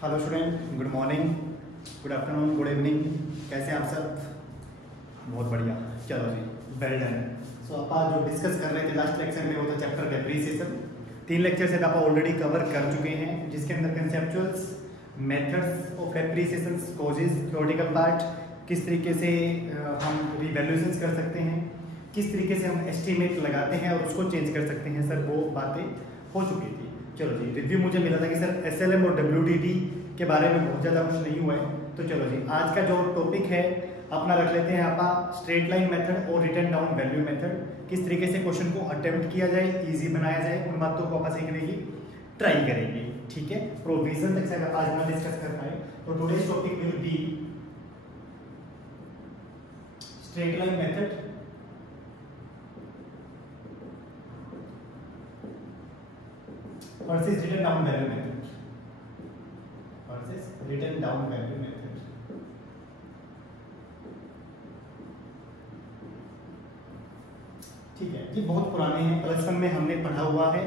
Hello student, good morning, good afternoon, good evening. कैसे हैं आप सब? बहुत बढ़िया। चलो जी, वेल डन। सो आप जो डिस्कस कर रहे थे लास्ट लेक्चर में वो था चैप्टर डेप्रीसिएशन। 3 लेक्चर से आप ऑलरेडी कवर कर चुके हैं, जिसके अंदर कंसेप्चुअल्स, methods of depreciation, causes, theoretical part, किस तरीके से हम रिवैल्यूएशंस कर सकते हैं, किस तरीके से हम एस्टिमेट लगाते हैं और उसको चेंज कर सकते हैं। सर वो बातें हो चुकी थी। चलो जी, रिव्यू मुझे मिला था कि सर एसएलएम और डब्ल्यूडीटी के बारे में बहुत ज़्यादा कुछ नहीं हुआ है। तो चलो जी, आज का जो टॉपिक है अपना रख लेते हैं आप स्ट्रेट लाइन मेथड और रिटर्न डाउन वैल्यू मेथड। किस तरीके से क्वेश्चन को अटेम्प्ट किया जाए, इजी बनाया जाए, उन बातों को आप सीखने की ट्राई करेंगे। ठीक है, प्रोविजन तक से आज ना डिस्कस कर पाए तो today's topic will be straight line method versus written down value method versus written down value method। ठीक है, ये बहुत पुराने हैं, प्लस 1 में हमने पढ़ा हुआ है।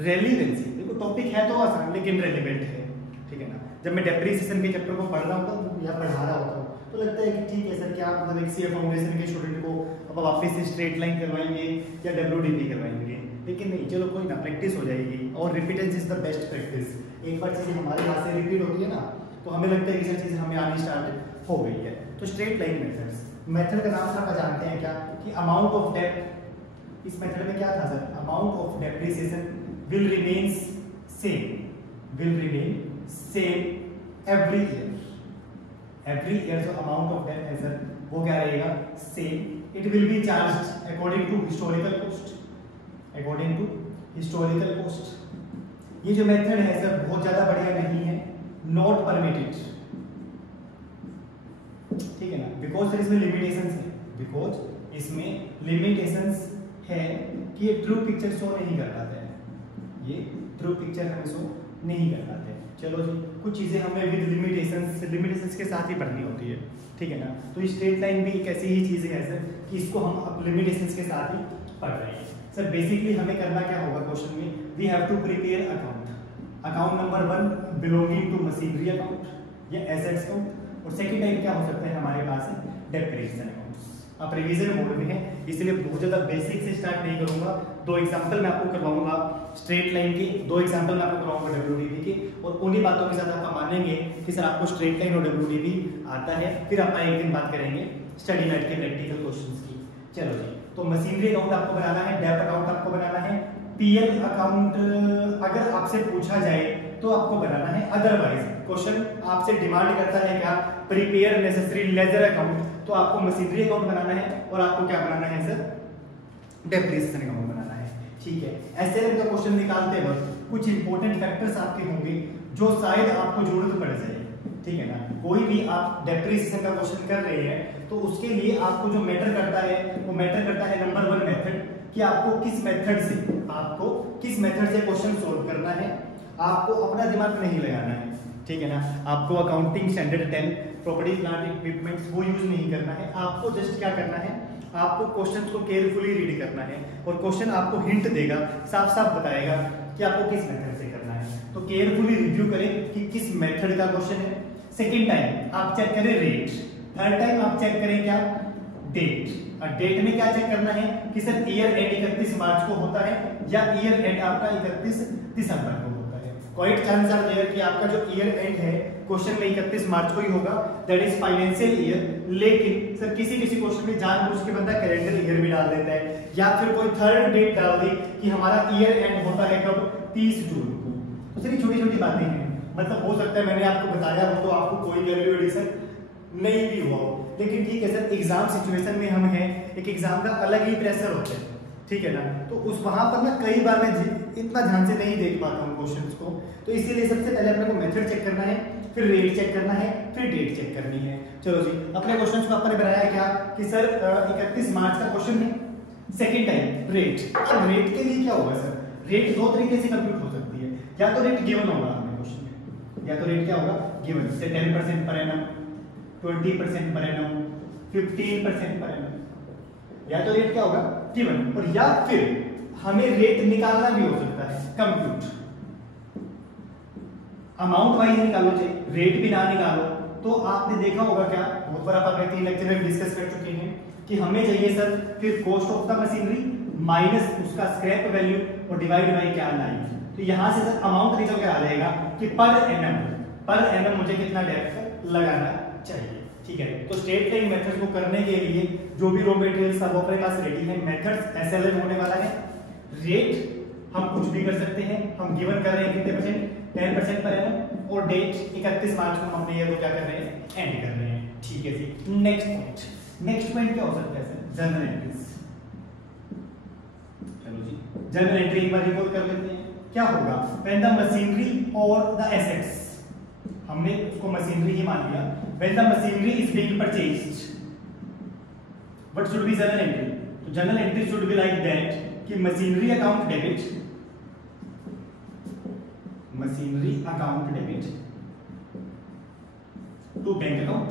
रेलिवेंसी देखो, टॉपिक है तो आसान लेकिन रेलिवेंट है। ठीक है ना, जब मैं डेप्रीसिएशन के चैप्टर को पढ़ रहा होता हूँ या पढ़ा रहा होता हूँ तो लगता है कि ठीक है सर, क्या मतलब एक सीए फाउंडेशन के स्टूडेंट को अब वापस से स्ट्रेट लाइन करवाएंगे या डब्ल्यूडीपी करवाएंगे, लेकिन नहीं, चलो कोई ना, प्रैक्टिस हो जाएगी और रिपीटेंस इज द बेस्ट प्रैक्टिस। एक बार चीज़ हमारे हाथ से रिपीट होती है ना तो हमें लगता है कि सर चीज़ हमें आनी स्टार्ट हो गई है। तो स्ट्रेट लाइन मेथड्स, मेथड का नाम से आप जानते हैं क्या कि अमाउंट ऑफ डेप्थ। इस मेथड में क्या था sir, amount of depreciation will remain same every year. Every year जो अमाउंट ऑफ डेप्थ है सर वो क्या रहेगा, same. It will be charged according to historical cost, according to historical cost. ये जो मेथड है सर बहुत ज्यादा बढ़िया नहीं है, नॉट परमिटेड। ठीक है ना, बिकॉज इसमें लिमिटेशंस है, बिकॉज इसमें लिमिटेशंस है कि ये ट्रू पिक्चर शो नहीं कर पाते हैं, ये ट्रू पिक्चर हमें शो नहीं कर पाते। चलो जी, कुछ चीजें हमें विद लिमिटेशंस के साथ ही पढ़नी होती है। ठीक है ना, तो स्ट्रेट लाइन भी एक ऐसी ही चीज है सर कि इसको हम अब लिमिटेशंस के साथ ही पढ़ रहे हैं। सर बेसिकली हमें करना क्या होगा क्वेश्चन में, we have to prepare account number 1 belonging to machinery account या एसेट्स अकाउंट, और सेकंड टाइप क्या हो सकता है हमारे पास डेप्रिसिएशन अकाउंट। आप रिवीजन मोड में है इसलिए बहुत ज्यादा बेसिक से स्टार्ट नहीं करूंगा। 2 एग्जांपल मैं आपको करवाऊंगा स्ट्रेट लाइन के, 2 एग्जांपल मैं आपको करवाऊंगा डब्ल्यूडीपी के, और उन्हीं बातों के साथ आप मानेंगे कि सर आपको स्ट्रेट लाइन और डब्ल्यूडीपी आता है। फिर आप एक दिन बात करेंगे स्टडी नाइट के प्रैक्टिकल क्वेश्चंस की। चलो जी, तो मशीनरी अकाउंट आपको बनाना है, डेप अकाउंट आपको बनाना है, पीएल अकाउंट अगर आपसे पूछा जाए तो आपको बनाना है। अदरवाइज क्वेश्चन आपसे डिमांड करता है क्या, प्रिपेयर नेसेसरी लेजर अकाउंट, तो आपको मशीनरी अकाउंट बनाना है और आपको क्या बनाना है सर, डेप्रिसिएशन अकाउंट बनाना है। ठीक है, एसएलएम का क्वेश्चन निकालते वक्त कुछ इंपॉर्टेंट फैक्टर्स आपके होंगे जो शायद आपको जरूरत पड़ जाए। ठीक है ना, कोई भी आप डेप्रिसिएशन का क्वेश्चन कर रहे हैं तो उसके लिए आपको जो मैटर करता है वो मैटर करता है नंबर 1 मेथड, कि आपको किस मेथड से क्वेश्चन सोल्व करना है। आपको अपना दिमाग नहीं लगाना है। ठीक है ना, आपको accounting standard 10 property plant equipments वो यूज नहीं करना है। आपको जस्ट क्या करना है, आपको क्वेश्चन को केयरफुली रीड करना है और क्वेश्चन आपको हिंट देगा, साफ साफ बताएगा कि आपको किस मेथड से करना है। तो केयरफुली रिव्यू करें कि किस मेथड का क्वेश्चन है। सेकेंड टाइम आप चेक करें रेट, थर्ड टाइम आप चेक करें क्या, डेट। और डेट में क्या चेक करना है कि सर ईयर एंड 31 मार्च को होता है या ईयर एंड आपका 31 दिसंबर को होता है। क्वाइट चांस आर देयर कि आपका जो ईयर एंड है क्वेश्चन में 31 मार्च को ही होगा, दैट इज फाइनेंशियल ईयर। लेकिन सर किसी क्वेश्चन में जानबूझ के बंदा कैलेंडर ईयर भी डाल देता है, या फिर कोई थर्ड डेट डाल दी कि हमारा ईयर एंड होता है कब, 30 जून को। तो सर छोटी छोटी बातें हैं, मतलब हो सकता है मैंने आपको बताया हो तो आपको कोई वैल्यू एडिशन नहीं भी हुआ हो, लेकिन ठीक है सर एग्जाम सिचुएशन में हम हैं, एक एग्जाम का अलग ही प्रेशर होता है। ठीक है ना, तो उस वहां पर ना कई बार मैं इतना ध्यान से नहीं देख पाता हूँ क्वेश्चंस को, तो इसीलिए सबसे पहले अपने को मेथड चेक करना है, फिर रेट चेक करना है, फिर डेट चेक करनी है। चलो जी, अपने क्वेश्चंस को आपने बनाया क्या कि सर 31 मार्च का क्वेश्चन है। सेकंड टाइम रेट, अब रेट के लिए क्या होगा सर, रेट 2 तरीके से कंप्यूट हो सकती है। या तो रेट गिवन होगा हमें क्वेश्चन में, या तो रेट क्या होगा गिवन, से 10% per annum, 20% per annum, 15% per annum, या तो रेट क्या होगा गिवन, और या फिर हमें रेट निकालना भी हो सकता है, कंप्यूट। अमाउंट वाइज निकालो, चाहिए रेट भी ना निकालो, तो आपने देखा होगा क्या, बहुत बार आप अपने 3 लेक्चर में डिस्कस कर चुके हैं कि हमें चाहिए सर फिर cost of the machinery minus उसका स्क्रैप वैल्यू और डिवाइड बाय क्या लाइन। तो यहां से सर अमाउंट निकल के आ जाएगा कि पर एनएम मुझे कितना डेप्थ लगाना चाहिए। ठीक है, तो स्ट्रेट लाइन मेथड्स को करने के लिए जो भी रॉ मटेरियल सब अपने पास रेडी है, मेथड्स एसएलएम होने वाला है। रेट हम कुछ भी कर सकते हैं, हम गिवन कर रहे हैं कितने परसेंट, 10% पर एनम, और डेट 31 मार्च को हम अपने ये क्या कर रहे हैं, एंड कर रहे हैं। ठीक है जी, नेक्स्ट पॉइंट क्या हो सकता है सर, जर्नल एंट्रीज। चलो जी, जर्नल एंट्री एक बार रिकॉल कर लेते हैं। क्या होगा, व्हेन द मशीनरी और द एसेट्स, हमने उसको मशीनरी ही मान लिया, when the machinery is being purchased, what should be journal entry. तो journal entry should be like that कि machinery account debit, machinery account debit to bank account.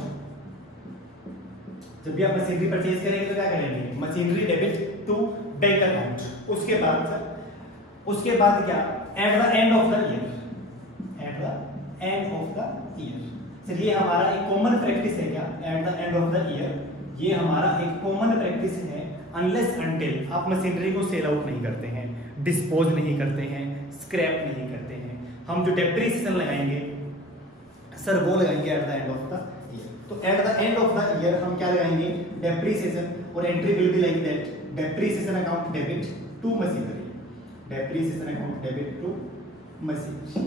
जब भी आप मशीनरी परचेज करेंगे तो क्या करेंगे, machinery debit to bank account. उसके बाद क्या, at the end of the year, sir ये हमारा एक कॉमन प्रैक्टिस है क्या, at the end of the year, ये हमारा एक कॉमन प्रैक्टिस है। अनलेस अनटिल आप मशीनरी को सेल आउट नहीं करते हैं, डिस्पोज नहीं करते हैं, स्क्रैप नहीं करते हैं, हम जो डेप्रिसिएशन लगाएंगे सर वो लगाएंगे at the end of the year. तो at the end of the year हम क्या लगाएंगे, डेप्रिसिएशन, और entry will be like that, depreciation account debit to machinery, depreciation account debit to machinery,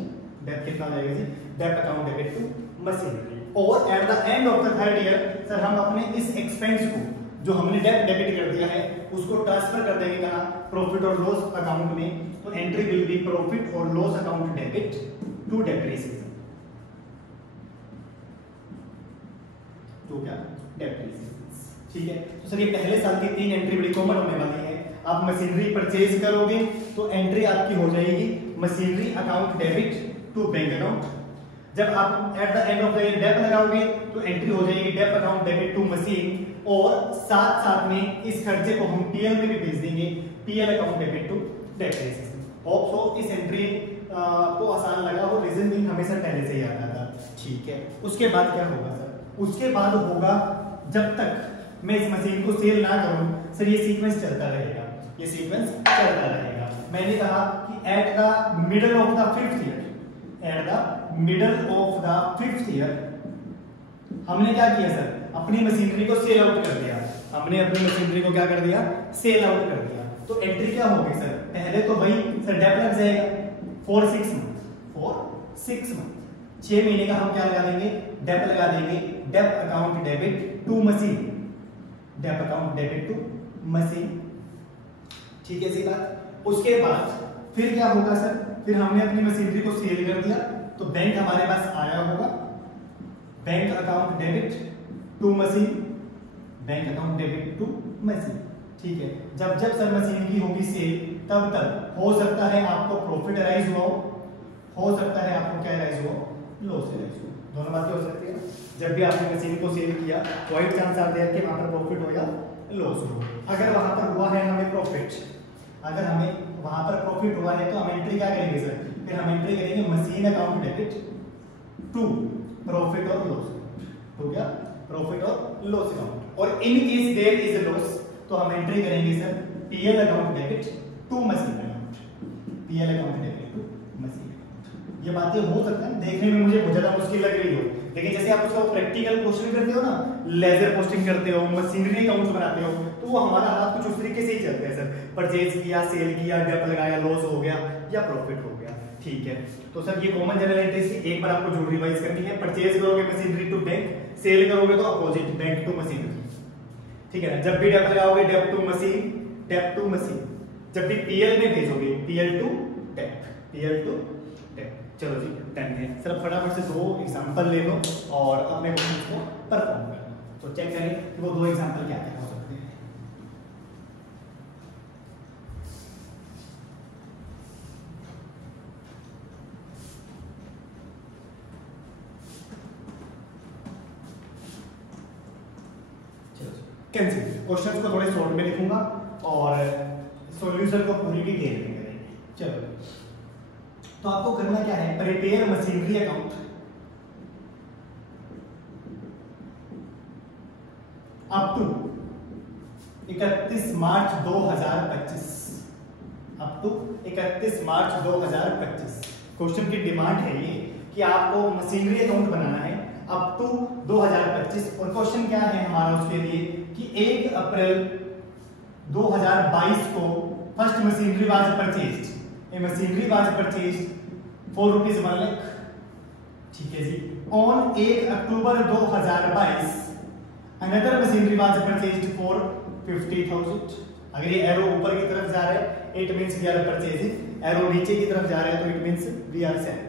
dep कितना हो जाएगा जी, dep account debit to machinery. और at the end of the third year sir हम अपने इस एक्सपेंस को जो हमने डेप डेबिट कर दिया है उसको ट्रांसफर कर देंगे कहां, प्रॉफिट और लॉस अकाउंट में। तो एंट्री विल बी प्रॉफिट और loss account debit to depreciation, तो क्या डेप्रिसिएशन। ठीक है, तो सर ये पहले साल की 3 एंट्री बड़ी कॉमन होने वाली है। आप मशीनरी परचेज करोगे तो एंट्री आपकी हो जाएगी machinery account debit to bank account. जब आप at the end of the year dep लगाओगे तो एंट्री हो जाएगी dep account debit to machine, और साथ में इस खर्चे को हम पीएल में भी भेज देंगे, PL account debit to depreciation. Hope so इस एंट्री को आसान लगा हो, रीजन भी हमेशा पहले से ही आता था। ठीक है, उसके बाद क्या होगा सर, उसके बाद होगा जब तक मैं इस मशीन को सेल ना करूं सर ये सीक्वेंस चलता रहेगा, ये सीक्वेंस चलता रहेगा। मैंने कहा कि at the middle of the 5th year, at the middle of the 5th year हमने क्या किया सर, अपनी मशीनरी को सेल आउट कर दिया, हमने अपनी मशीनरी को क्या कर दिया, सेल आउट कर दिया। तो एंट्री क्या होगी सर, पहले तो भाई सर डेप लग जाएगा फॉर 6 मंथ, 6 महीने का हम क्या लगा देंगे, डेप लगा देंगे, dep account debit to machine, dep account debit to machine. ठीक है सी बात। उसके बाद फिर क्या होगा सर, फिर हमने अपनी मशीनरी को सेल कर दिया तो बैंक हमारे पास आया होगा, bank account debit to machine, bank account debit to machine. ठीक है, जब सर मशीन की होगी सेल तब हो सकता है आपको प्रॉफिट राइज हुआ हो सकता है आपको क्या राइज हुआ, लॉस राइज हो, दोनों बातें हो सकती है। जब भी आपने मशीन को सेल किया वाइड चांस आते हैं कि वहां पर प्रॉफिट हो या लॉस हो। अगर वहां पर हुआ है हमें प्रॉफिट, अगर हमें वहां पर प्रॉफिट हुआ है तो हम एंट्री क्या करेंगे सर, फिर हम एंट्री करेंगे machine account debit to profit और लॉस, तो क्या प्रॉफिट और लॉस अकाउंट। और in case there is loss तो हम एंट्री करेंगे sir PL account debit to machine account, PL account debit to machine account. ये बातें हो सकता है देखने में मुझे बहुत ज्यादा मुश्किल लग रही हो, लेकिन जैसे आप उसका प्रैक्टिकल पोस्टिंग करते हो ना, लेजर पोस्टिंग करते हो, मशीनरी अकाउंट बनाते हो, तो वो हमारा हाथ कुछ उस तरीके से ही चलते हैं सर, परचेज किया, सेल किया, डेप लगाया, लॉस हो गया या प्रॉफिट हो गया। ठीक है, तो सर ये कॉमन जनरल एंट्रीज एक बार आपको जरूर रिवाइज करनी है। परचेज करोगे मशीनरी टू बैंक, सेल करोगे तो अपोजिट बैंक टू मशीनरी। ठीक है ना, जब भी डेप लगाओगे dep to machine, dep to machine, जब भी पीएल में भेजोगे PL to dep, PL to dep. चलो जी डन है सर, फटाफट से 2 एग्जांपल ले लो और अपने क्वेश्चन को परफॉर्म कर लो। तो चेक करें कि वो 2 एग्जांपल क्या क्या हो सकते हैं। कैंसिल क्वेश्चंस को थोड़े शॉर्ट में लिखूंगा और सॉल्यूशन को पूरी डिटेल में करेंगे। चलो तो आपको करना क्या है, prepare machinery account up to 31 March 2025, up to 31 March 2025। Question की डिमांड है ये कि आपको मशीनरी अकाउंट बनाना है अप टू 2025, और क्वेश्चन क्या है हमारा उसके लिए कि 1 अप्रैल 2022 को first machinery was purchased, a machinery was purchased for ₹1 lakh, ठीक है जी। On 1 October 2022 another machinery was purchased for 50,000। अगर ये एरो ऊपर की तरफ जा रहा है it means we are purchasing, arrow नीचे की तरफ जा रहा है तो it means we are selling.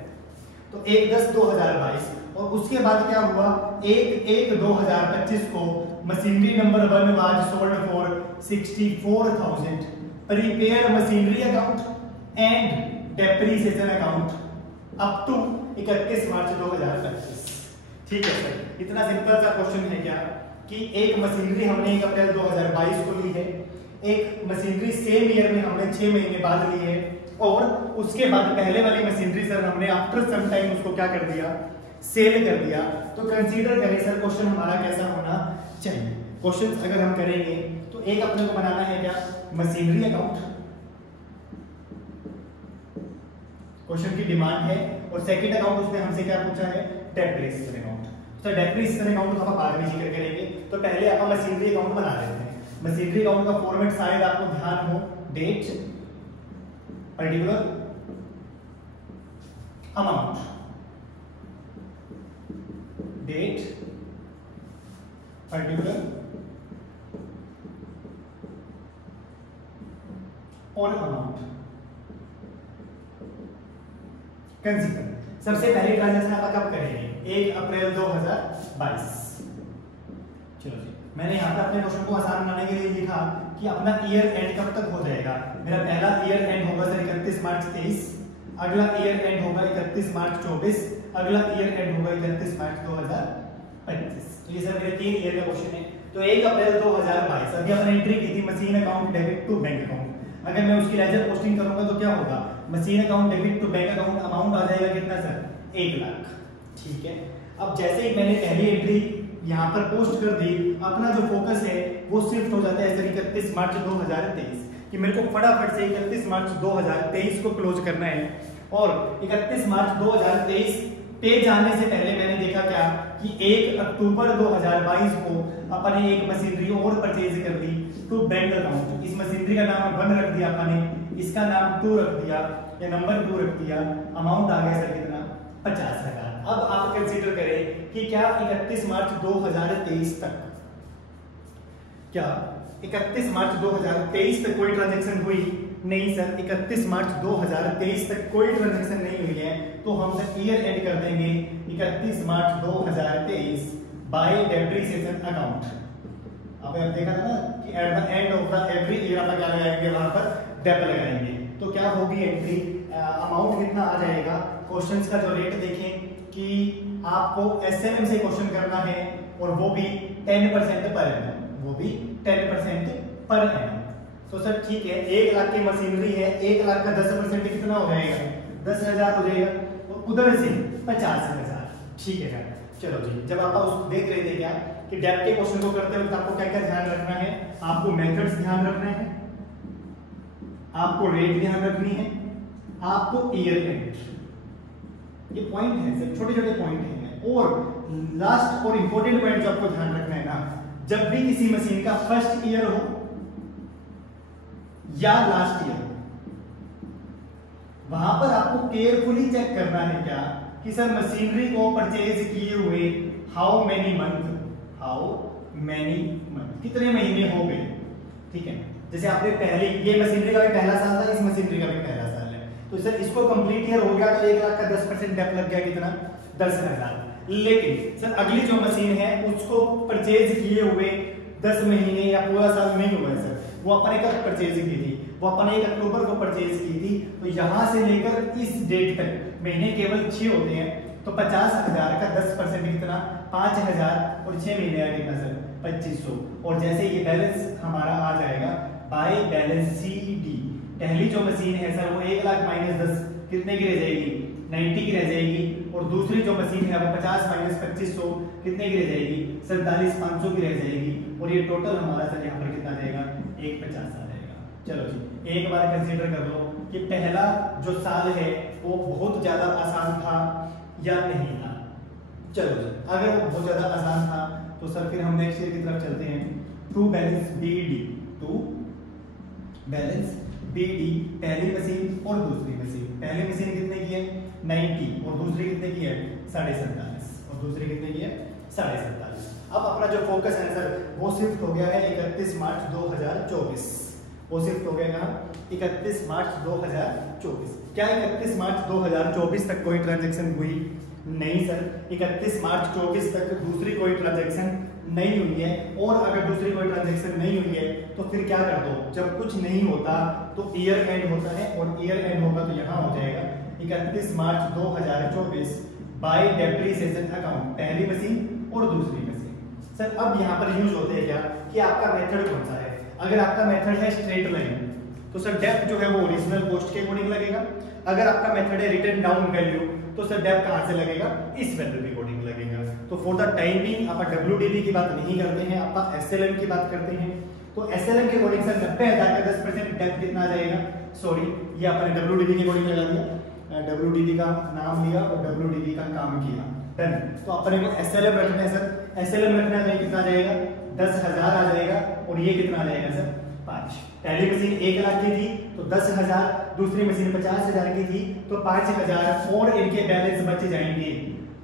तो 1/10/2022, और उसके बाद क्या हुआ, 1/1/2025 को machinery number 1 was sold for 64,000। Prepare machinery account and depreciation account up to 31 March 2025। ठीक है सर, इतना सिंपल सा क्वेश्चन है क्या कि एक मशीनरी हमने 1 अप्रैल 2022 को ली है, एक मशीनरी सेम ईयर में हमने 6 महीने बाद ली है, और उसके बाद पहले वाली मशीनरी सर हमने आफ्टर सम टाइम उसको क्या कर दिया, सेल कर दिया। तो कंसीडर करें सर क्वेश्चन हमारा कैसा होना चाहिए। क्वेश्चन अगर हम करेंगे तो एक अपने को बनाना है क्या, मशीनरी अकाउंट, क्वेश्चन की डिमांड है, और सेकंड अकाउंट उसने हमसे क्या पूछा है, डेप्रिसिएशन अकाउंट। तो डेप्रिसिएशन अकाउंट को हम बाद में जिक्र करेंगे, तो पहले आप मशीनरी अकाउंट बना लेते हैं। मशीनरी अकाउंट का फॉर्मेट शायद आपको ध्यान हो, date, particular amount, date, particular और अमाउंट। कंसीडर सबसे पहले ट्रांजैक्शन आप कब करेंगे, 1 अप्रैल 2022। चलो जी, मैंने यहाँ पर अपने क्वेश्चन को आसान बनाने के लिए लिखा कि अपना ईयर एंड कब तक हो जाएगा। मेरा पहला ईयर एंड होगा सर 31 मार्च 23, अगला ईयर एंड होगा 31 मार्च 24, अगला ईयर एंड होगा 31 मार्च 2025। तो ये सर मेरे 3 ईयर का क्वेश्चन है। तो 1 अप्रैल 2022 अभी अपन एंट्री की थी machine account debit to bank account. अगर मैं उसकी लेजर पोस्टिंग करूंगा तो क्या होगा, machine account debit to bank account amount आ जाएगा कितना सर, 1 लाख। ठीक है, अब जैसे ही मैंने पहली एंट्री यहाँ पर पोस्ट कर दी, अपना जो फोकस है वो शिफ्ट हो जाता है सर 31 मार्च 2023 कि मेरे को फटाफट से 31 मार्च 2023 को क्लोज करना है। और 31 मार्च 2023 पे जाने से पहले मैंने देखा क्या कि 1 अक्टूबर 2022 को अपने एक मशीनरी और परचेज कर ली टू बैंक अकाउंट। इस मशीनरी का नाम 1 रख दिया अपने, इसका नाम 2 रख दिया या नंबर 2 रख दिया, अमाउंट आ गया सर कितना, 50,000। अब आप कंसीडर करें कि क्या 31 मार्च 2023 तक, क्या 31 मार्च 2023 तक कोई ट्रांजैक्शन हुई? नहीं सर, 31 मार्च 2023 तक कोई ट्रांजैक्शन नहीं हुई है। तो हम सर ईयर एंड कर देंगे 31 मार्च 2023 बाय डेप्रिसिएशन अकाउंट। अब आप देखा था ना कि eight the end of the every year आप क्या लगाएंगे, वहां पर डेप लगाएंगे। तो क्या होगी एंट्री, अमाउंट कितना आ जाएगा। क्वेश्चंस का जो रेट देखें कि आपको एसएमएम से क्वेश्चन करना है और वो भी 10% पर एनम, वो भी 10% पर एनम। तो सर ठीक है, 1 लाख की मशीनरी है, 1 लाख का 10% कितना हो जाएगा, 10,000 हो जाएगा, और उधर से 50,000। ठीक है सर, चलो जी। जब आप उस देख रहे थे क्या कि डेप के क्वेश्चन को करते वक्त आपको क्या क्या ध्यान रखना है, आपको मेथड्स ध्यान रखना है, आपको रेट ध्यान रखनी है, आपको ईयर एंड, ये पॉइंट है सर, छोटे छोटे पॉइंट हैं। और लास्ट और इंपॉर्टेंट पॉइंट जो आपको ध्यान रखना है ना, जब भी किसी मशीन का फर्स्ट ईयर हो या लास्ट ईयर, वहां पर आपको केयरफुली चेक करना है क्या कि सर मशीनरी को परचेज किए हुए हाउ मेनी मंथ, कितने महीने हो गए। ठीक है, जैसे आपने पहले, ये मशीनरी का भी पहला साल था, इस मशीनरी का भी पहला साल है, तो सर इसको कंप्लीट ईयर हो गया तो 1 लाख का 10% डेप लग गया कितना, 10,000। लेकिन सर अगली जो मशीन है उसको परचेज किए हुए 10 महीने या पूरा साल नहीं हुआ है सर, वो अपने कब परचेज की थी, वो अपने 1 अक्टूबर को परचेज की थी। तो यहां से लेकर इस डेट तक महीने केवल 6 होते हैं, तो 50,000 का 10% कितना, 5,000, और 6 महीने का कितना सर, 2500। और जैसे ये बैलेंस हमारा आ जाएगा बाय बैलेंस सी डी। पहली जो मशीन है सर वो 1 लाख -10 कितने की रह जाएगी, 90 की रह जाएगी। और दूसरी जो मशीन है वो 50 माइनस 2500 कितने की रह जाएगी, 47,500 की रह जाएगी। और ये टोटल हमारा सर यहाँ पर कितना आ जाएगा, 150 आ जाएगा। चलो जी एक बार कंसीडर कर लो कि पहला जो साल है वो बहुत ज्यादा आसान था या नहीं था। चलो जी अगर वो बहुत ज्यादा आसान था तो सर फिर हम नेक्स्ट ईयर की तरफ चलते हैं। To balance BD, to balance BD पहली मशीन और दूसरी मशीन। पहली मशीन कितने की है, 90 और दूसरी कितने की है, 47.5 और दूसरी कितने की है, 47.5। अब अपना जो फोकस है सर वो शिफ्ट हो गया है 31 मार्च 2024। वो शिफ्ट हो गया कहाँ, 31 मार्च 2024। क्या 31 मार्च 2024 तक कोई ट्रांजैक्शन हुई, नहीं सर। 31 मार्च 24 तक दूसरी कोई ट्रांजैक्शन नहीं हुई है। और अगर दूसरी कोई ट्रांजैक्शन नहीं हुई है तो फिर क्या कर दो, जब कुछ नहीं होता तो ईयर एंड होता है और ईयर एंड होगा तो यहाँ हो जाएगा 31 मार्च 2024 बाय डेप्रिसिएशन अकाउंट, पहली मशीन और दूसरी मशीन। सर अब यहाँ पर यूज होते हैं क्या कि आपका मेथड कौन सा है। अगर आपका मेथड है स्ट्रेट लाइन तो सर डेप्थ जो है वो ओरिजिनल कॉस्ट के अकॉर्डिंग लगेगा। अगर आपका मेथड है रिटन डाउन वैल्यू तो सर डेप्थ कहाँ से लगेगा, इस वैल्यू के अकॉर्डिंग लगेगा। तो फॉर द टाइम बीइंग आप WDV की बात नहीं करते हैं, आप SLM की बात करते हैं। तो SLM के अकॉर्डिंग सर 90,000 का 10% डेप्थ कितना आ जाएगा, सॉरी ये आपने WDV के अकॉर्डिंग लगा दिया, WDV का नाम लिया और WDV का काम किया, डन। तो अपने को SLM रखना है सर, SLM रखना है कितना आ जाएगा, 10,000 आ जाएगा। और ये कितना आ जाएगा सर, 5। पहली मशीन 1 लाख की थी तो 10,000, दूसरी मशीन 50,000 की थी तो 5,000 और इनके बैलेंस बच जाएंगे,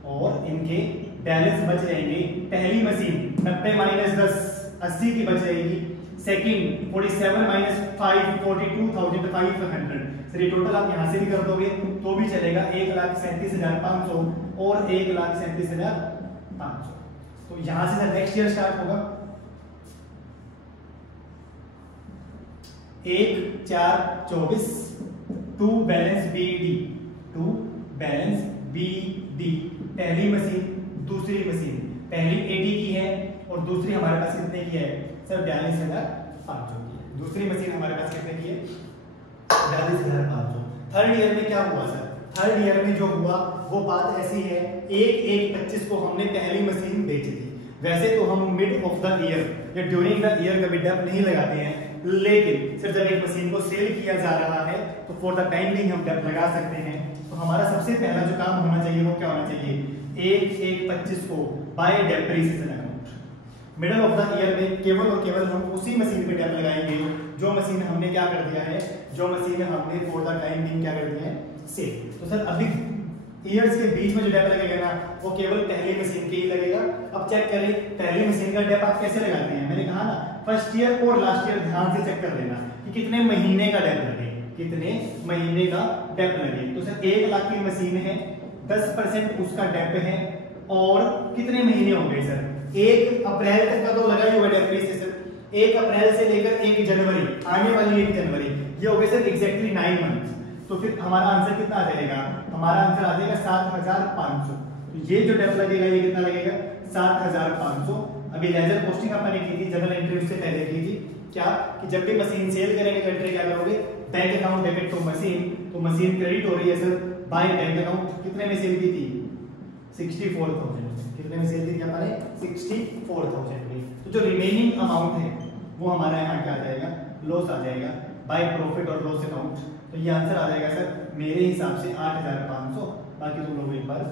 और इनके बैलेंस बच जाएंगे। पहली मशीन 90 माइनस 10 80 की बच जाएगी। Second 47 minus 5 42,500। सर ये टोटल आप यहां से भी कर दोगे तो भी चलेगा, 1,37,500 और 1,37,500। तो यहां से सर नेक्स्ट ईयर स्टार्ट होगा 1/4/24 to balance BD, to balance BD पहली मशीन दूसरी मशीन, पहली 80 की है और दूसरी हमारे पास कितने की है सर, 42,500 की है। दूसरी मशीन हमारे पास कितने की है, 42,500। थर्ड ईयर में क्या हुआ सर, थर्ड ईयर में जो हुआ वो बात ऐसी है, 1/1/25 को हमने पहली मशीन बेची थी। वैसे तो हम मिड ऑफ द ईयर या ड्यूरिंग द ईयर कभी डेप्थ नहीं लगाते हैं, लेकिन सर जब एक मशीन को सेल किया जा रहा है तो फॉर द टाइम बीइंग हम डेप्थ लगा सकते हैं। तो हमारा सबसे पहला जो काम होना चाहिए वो क्या होना चाहिए, 1/1/25 को bye depreciation account. Middle of the year में केवल और केवल हम उसी मशीन पे डेप्थ लगाएंगे जो मशीन हमने क्या कर दिया है, जो मशीन हमने फॉर द टाइम बीइंग क्या कर दिया है, सेल। तो सर अभी ईयर्स के बीच में जो डेप्थ लगेगा ना वो केवल पहली मशीन के ही लगेगा। अब चेक करें पहली मशीन का डेप्थ आप कैसे लगाते हैं, मैंने कहा ना फर्स्ट ईयर और लास्ट ईयर ध्यान से चेक कर लेना कि कितने महीने का डेप्थ लगे, कितने महीने का डेप्थ लगे। तो सर 1 लाख की मशीन है, 10% उसका डेप्थ है और कितने महीने हो गए सर, 1 अप्रैल तक का तो लगा ही हुआ डेप्रिसिएशन, 1 अप्रैल से लेकर 1 जनवरी, आने वाली 1 जनवरी, ये हो गए सर एग्जैक्टली 9 मंथ। तो फिर हमारा आंसर कितना आ जाएगा, हमारा आंसर आ जाएगा 7,500। तो ये जो डेप्थ लगेगा ये कितना लगेगा, 7,500। अभी लेजर पोस्टिंग आपने की थी, जनरल एंट्री से पहले की थी क्या कि जब भी मशीन सेल करेंगे तो एंट्री क्या करोगे, bank account debit to machine. तो मशीन क्रेडिट हो रही है सर बाय बैंक अकाउंट। कितने में सेल की थी, 64,000। कितने में सेल की थी हमारे, 64,000 में। तो जो रिमेनिंग अमाउंट है वो हमारा यहाँ क्या आ जाएगा, लॉस आ जाएगा बाय प्रॉफिट और लॉस अकाउंट। तो ये आंसर आ जाएगा सर मेरे हिसाब से 8,500। बाकी तुम लोग एक बार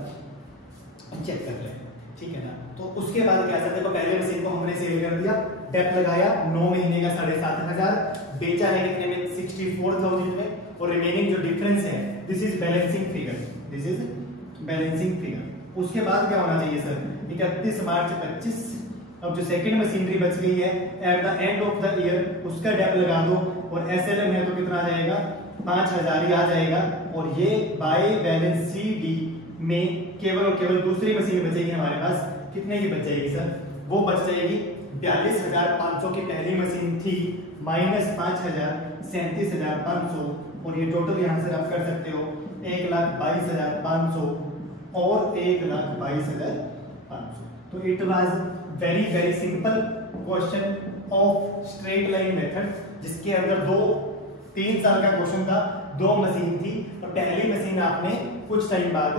चेक कर लें, ठीक है ना। तो उसके बाद क्या सर, देखो पहले मशीन को हमने सेल कर दिया, डेप्थ लगाया 9 महीने का 7,500, बेचा है कितने में, 64,000 में। और रिमेनिंग जो डिफरेंस है this is balancing figure, this is balancing figure. उसके बाद क्या होना चाहिए सर, 31 मार्च 25। अब जो सेकंड मशीनरी बच गई है eight the end of the year उसका डेप्थ लगा दो, और SLM है तो कितना आ जाएगा, 5,000 ही आ जाएगा। और ये बाय बैलेंस CD में केवल और केवल दूसरी मशीन बचेगी हमारे पास, कितने की बच जाएगी सर, वो बच जाएगी 42,500 की पहली मशीन थी, माइनस 5,000 37,500। और ये टोटल यहां से आप कर सकते हो 1,22,500 और 1,22,500। तो it was very very simple question of straight line method, जिसके अंदर 2-3 साल का क्वेश्चन था, 2 मशीन थी और पहली मशीन आपने कुछ टाइम बाद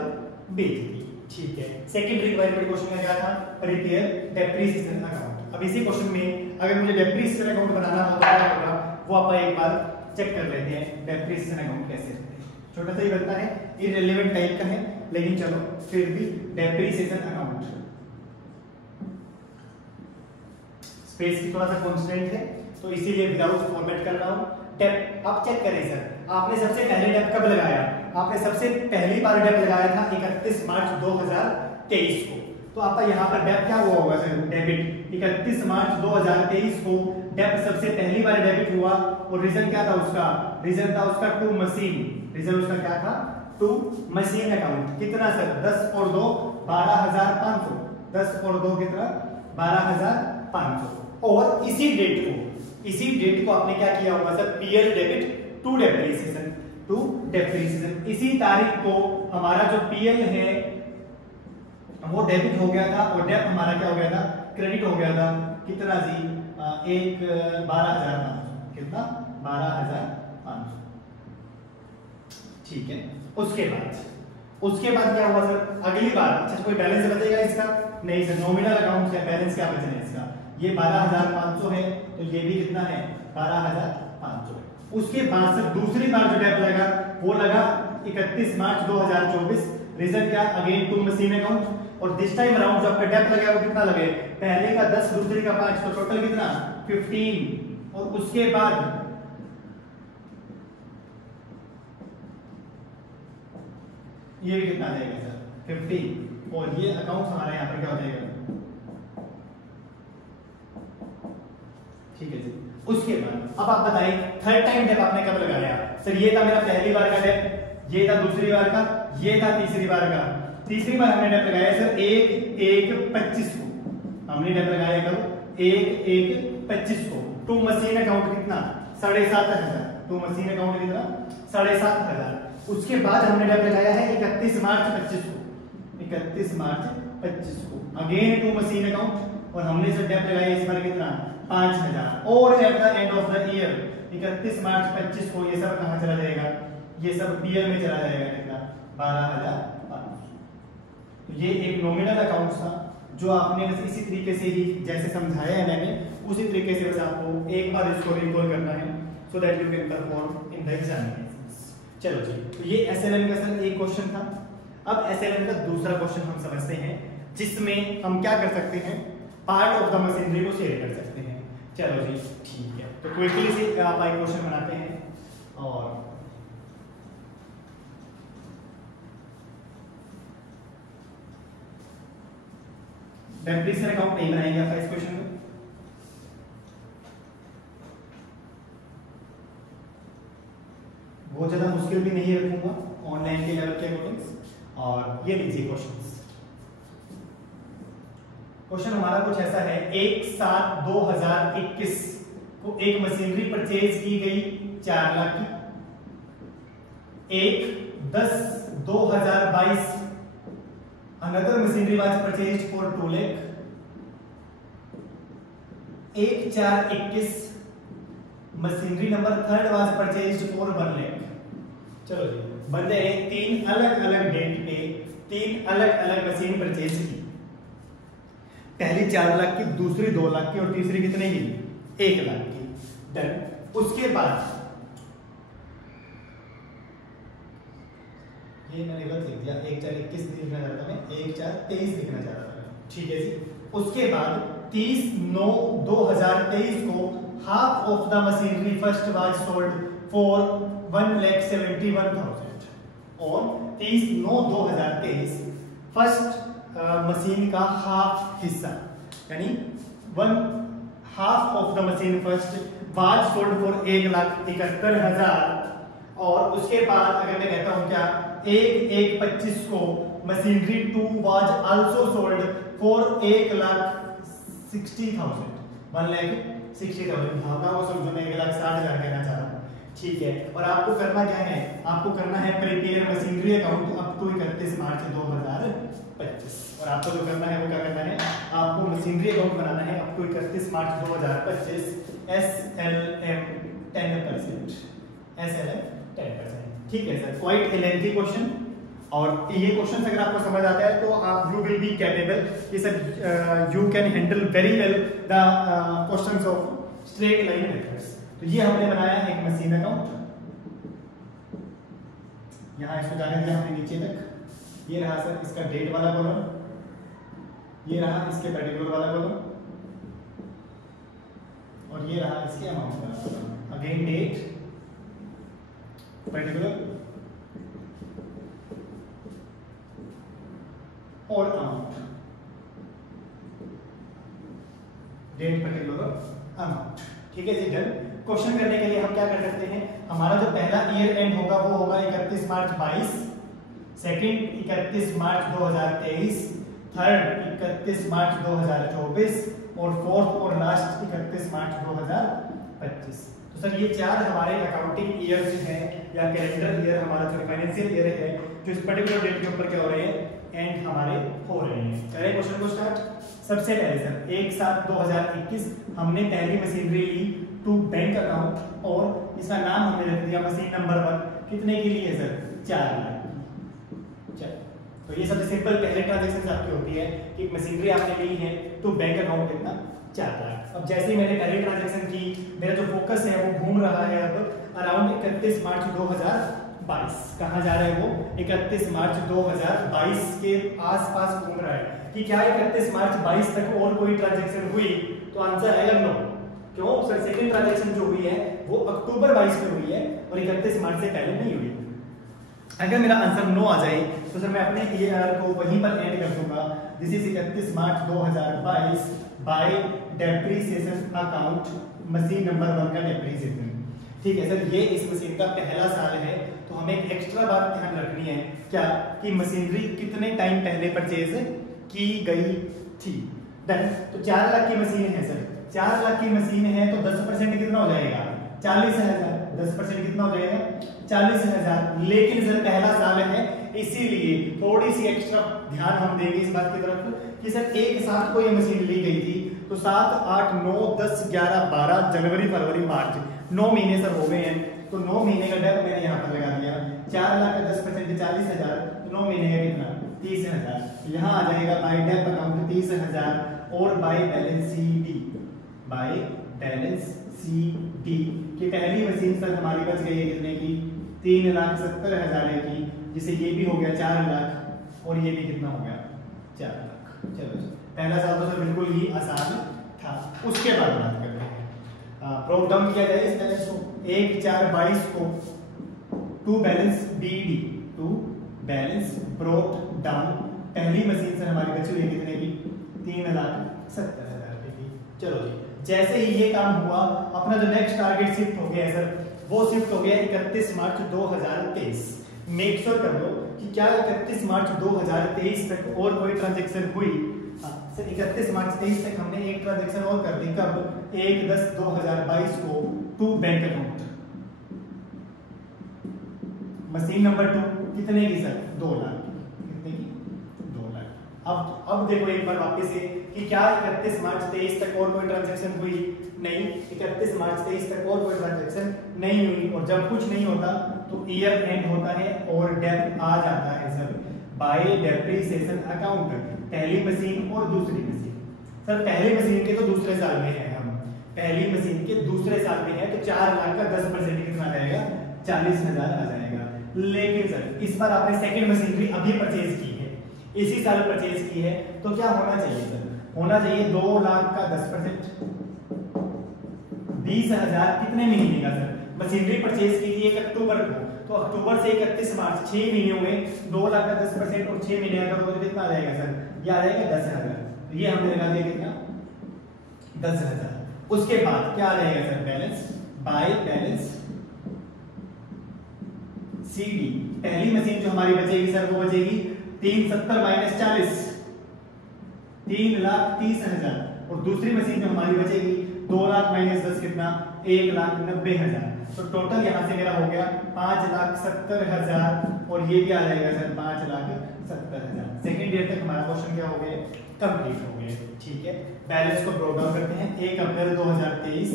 बेच दी, ठीक है। सेकंड रिक्वायरमेंट क्वेश्चन में क्या था, प्रिपेयर डेप्रिसिएशन अकाउंट। अब इसी क्वेश्चन में अगर मुझे डेप्रिसिएशन अकाउंट बनाना हो तो क्या होगा, वो आप एक बार चेक कर लेते हैं डेप्रिसिएशन अकाउंट कैसे बनता है। छोटा सा ही बनता है, इररिलेवेंट टाइप का है, लेकिन चलो फिर भी डेप्रिसिएशन अकाउंट, स्पेस की थोड़ा सा कांस्टेंट है तो इसीलिए विदाउट फॉर्मेट कर रहा हूं। डेप आप चेक करें सर, आपने सबसे पहले डेप कब लगाया, आपने सबसे पहली बार डेप लगाया था 31 मार्च 2023 को, तो आपका यहाँ पर डेप क्या हुआ होगा सर, डेबिट। 31 मार्च 2023 को डेप सबसे पहली बार डेबिट हुआ और रीजन क्या था उसका, रीजन था उसका टू मशीन, रीजन उसका क्या था, टू मशीन अकाउंट। कितना सर, 10 और 2 12,500, 10 और 2 कितना 12,500। और इसी डेट को आपने क्या किया होगा sir, PL debit to depreciation. इसी तारीख को हमारा जो पीएल है वो डेबिट हो गया था और डेप हमारा क्या हो गया था, क्रेडिट हो गया था। कितना जी, 12,500, कितना 12,500, ठीक है। उसके बाद क्या हुआ सर, अगली बार, अच्छा कोई बैलेंस बचेगा इसका, नहीं सर, नॉमिनल अकाउंट का बैलेंस क्या बचना है इसका, ये 12,500 है तो ये भी कितना है 12,500 है। उसके बाद सर दूसरी बार जो डेप लगा वो लगा 31 मार्च 2024, रीजन क्या, अगेन टू मशीन अकाउंट। और दिस टाइम अराउंड जो आपका डेप लगा वो कितना लगे, पहले का 10 दूसरे का 5, तो टोटल कितना 15। और उसके बाद ये कितना आ जाएगा सर 15, और ये अकाउंट हमारा यहाँ पर क्या हो जाएगा, ठीक है जी। उसके बाद अब आप बताइए थर्ड टाइम डेप आपने कब लगाया सर, ये था मेरा पहली बार का डेप, ये था दूसरी बार का, ये था तीसरी बार का। तीसरी बार हमने डेप लगाया सर 1/1/25 को, हमने डेप लगाया कब 1/1/25 को। टू मशीन अकाउंट कितना 7,500, टू मशीन अकाउंट कितना 7,500। उसके बाद हमने डेप लगाया है 31 मार्च 25 को, 31 मार्च 25 को अगेन टू मशीन अकाउंट, और हमने सर डेप लगाया इस बार कितना 5,000। और at the end of the year 31 मार्च 25 को ये सब कहां चला जाएगा, ये सब पीएल में चला जाएगा, कितना 12,500। तो ये एक नॉमिनल अकाउंट था जो आपने बस इसी तरीके से ही जैसे समझाया है मैंने, उसी तरीके से बस आपको एक बार इसको रिकॉल करना है so that you can perform in the examinations. चलो जी, तो ये एसएलएम का सर एक क्वेश्चन था। अब एसएलएम का दूसरा क्वेश्चन हम समझते हैं जिसमें हम क्या कर सकते हैं, पार्ट ऑफ द मशीनरी को शेयर कर सकते हैं। चलो जी ठीक है, तो क्विकली से आप एक क्वेश्चन बनाते हैं और डेप्रिसिएशन अकाउंट नहीं बनाएंगे आपका इस क्वेश्चन में। बहुत ज्यादा मुश्किल भी नहीं रखूंगा, ऑनलाइन के लेवल के अकॉर्डिंग। और ये लीजिए क्वेश्चन हमारा कुछ ऐसा है, 1/7/2021 को एक मशीनरी परचेज की गई 4 लाख की। 1/10/2022 another machinery was purchased for 2 lakh। 1/4/21 machinery number 3rd was purchased for 1 lakh। चलो जी, बंदे ने 3 अलग अलग डेट पे 3 अलग अलग मशीन परचेज की। पहली 4 लाख की, दूसरी 2 लाख की और तीसरी कितने की 1 लाख की। डन। उसके बाद ये मैंने गलत लिख दिया, 1/4/21 नहीं लिखना चाहता मैं, 1/4/23 लिखना चाहता था, ठीक है जी। उसके बाद 30/9/2023 को half of the machinery first was sold for 1,71,000 और 30/9/2023 फर्स्ट मशीन का हाफ हिस्सा यानी 1/2 of the machine first was sold for 1,71,000। और उसके बाद अगर मैं कहता हूं क्या 1/1/25 को machinery 2 was also sold for 1,60,000, 1,60,000। भावना को समझो, मैं 1,60,000 कहना चाह रहा हूं, ठीक है। और आपको करना क्या है, आपको करना है prepare machinery account up to 31 March 2025। और आपको जो करना है वो क्या करना है, आपको मशीनरी अकाउंट बनाना है up to 31 March 2025। SLM 10%, SLM 10%। ठीक है sir, quite a lengthy question, और ये क्वेश्चन अगर आपको समझ आता है तो आप यू विल बी कैपेबल कि sir you can handle very well the questions of straight line methods. तो ये हमने बनाया एक मशीन अकाउंट, यहाँ इसको जाने दिया हमने नीचे तक। ये रहा सर इसका डेट वाला कॉलम, ये रहा इसके पर्टिकुलर वाला कॉलम, और ये रहा इसके अमाउंट वाला कॉलम। अगेन डेट, पर्टिकुलर और अमाउंट, डेट, पर्टिकुलर, अमाउंट। ठीक है जी, डन। क्वेश्चन करने के लिए हम क्या कर सकते हैं, हमारा जो पहला ईयर एंड होगा वो होगा 31 मार्च 22, सेकंड 31 मार्च 2023, थर्ड 31 मार्च 2024 और फोर्थ और लास्ट 31 मार्च 2025। तो सर ये चार हमारे अकाउंटिंग ईयर्स हैं या कैलेंडर ईयर, हमारा जो फाइनेंशियल ईयर है जो इस पर्टिकुलर डेट के ऊपर क्या हो रहे हैं, एंड हमारे हो रहे हैं। चलिए क्वेश्चन को स्टार्ट। सबसे पहले सर 1/7/2021 हमने पहली मशीनरी ली टू बैंक अकाउंट और इसका नाम हमने रख दिया मशीन नंबर 1। कितने के लिए सर, 4 लाख। चल, तो ये सबसे सिंपल पहले ट्रांजैक्शन आपकी होती है कि मशीनरी आपने ली है तो बैंक अकाउंट कितना, 4 लाख। अब जैसे ही मैंने पहली ट्रांजैक्शन की, मेरा जो फोकस है वो घूम रहा है अब अराउंड 31 मार्च 2022। कहाँ जा रहा है वो, 31 मार्च 2022 के आसपास घूम रहा है कि क्या 31 मार्च 22 तक और कोई ट्रांजैक्शन हुई, तो आंसर है नो। क्यों सर, सेकंड ट्रांजैक्शन जो हुई है वो अक्टूबर 22 में हुई है और 31 मार्च से पहले नहीं हुई। अगर मेरा आंसर नो आ जाए तो सर मैं अपने ईआर को वहीं पर एंड कर दूंगा, this is 31 March 2022 bye depreciation account machine number 1 का डेप्रिसिएशन। ठीक है सर, ये इस मशीन का पहला साल है, तो हमें एक एक्स्ट्रा बात ध्यान रखनी है क्या, कि मशीनरी कितने टाइम पहले परचेज की गई थी। डन। तो 4 लाख की मशीन है सर, 4 लाख की मशीन है तो 10% कितना हो जाएगा, 40,000। 10% कितना हो जाएगा, 40,000। लेकिन सर पहला साल है, इसीलिए थोड़ी सी एक्स्ट्रा ध्यान हम देंगे इस बात की तरफ कि सर एक साथ को ये मशीन ली गई थी, तो 7, 8, 9, 10, 11, 12 जनवरी, फरवरी, मार्च 9 महीने सर हो गए हैं। तो 9 महीने का डेट मैंने यहाँ पर लगा दिया। 4 लाख का 10% 40,000, तो 9 महीने का कितना, 30,000। यहाँ आ जाएगा बाय डेप अकाउंट 30,000 और by balance CD, by balance CD की पहली मशीन सर हमारी बच गई है कितने की, 3,70,000 की, जिसे ये भी हो गया 4 लाख और ये भी कितना हो गया, 4 लाख। चलो पहला साल तो सर बिल्कुल ही आसान था। उसके बाद बात करते हैं, ब्रोक डाउन किया जाए इस बैलेंस को। 1/4/22 को to balance BD, to balance broke down, पहली मशीन सर हमारी बची हुई कितने की, 3,70,000 की। चलो जी, जैसे ही ये काम हुआ, अपना जो नेक्स्ट टारगेट शिफ्ट हो गया है सर, वो शिफ्ट हो गया 31 मार्च 2023। मेक श्योर कर लो कि क्या 31 मार्च 2023 तक और कोई ट्रांजैक्शन हुई। सर 31 मार्च 23 तक हमने एक ट्रांजैक्शन और कर दी, कब, 1/10/2022 को to bank account machine number 2 कितने की सर, 2 लाख। कितने की, 2 लाख। अब देखो एक बार वापस से कि क्या 31 मार्च 23 तक और कोई ट्रांजैक्शन हुई, नहीं। 31 मार्च 23 तक और कोई ट्रांजैक्शन नहीं हुई, और जब कुछ नहीं होता तो ईयर एंड होता है और डेप आ जाता है सर बाय डेप्रिसिएशन अकाउंट, पहली मशीन और दूसरी मशीन। सर पहली मशीन के तो दूसरे साल में है, हम पहली मशीन के दूसरे साल में है, तो 4 लाख का 10% कितना आ जाएगा, 40,000 आ जाएगा। लेकिन सर इस बार आपने सेकंड मशीनरी अभी परचेज की है, इसी साल परचेज की है, तो क्या होना चाहिए सर, होना चाहिए 2 लाख का 10%, 20,000 कितने महीने का सर, मशीनरी परचेज की थी 1 अक्टूबर को, तो अक्टूबर से 31 मार्च 6 महीने में 2 लाख का 10% और 6 महीने का तो कितना आ जाएगा सर, ये आ जाएगा 10,000। तो ये हमने लगा दिया कितना, 10,000। उसके बाद क्या आ जाएगा sir, balance by balance CD, पहली मशीन जो हमारी बचेगी सर वो बचेगी 370 माइनस 40, 3,30,000, और दूसरी मशीन जो हमारी बचेगी 2 लाख माइनस 10 कितना, 1,90,000। तो टोटल यहां से मेरा हो गया 5,70,000 और ये भी आ जाएगा सर 5,70,000। सेकेंड ईयर तक हमारा क्वेश्चन क्या हो गया, कंप्लीट हो गया। ठीक है, बैलेंस को ब्रोक डाउन करते हैं। 1 April 2023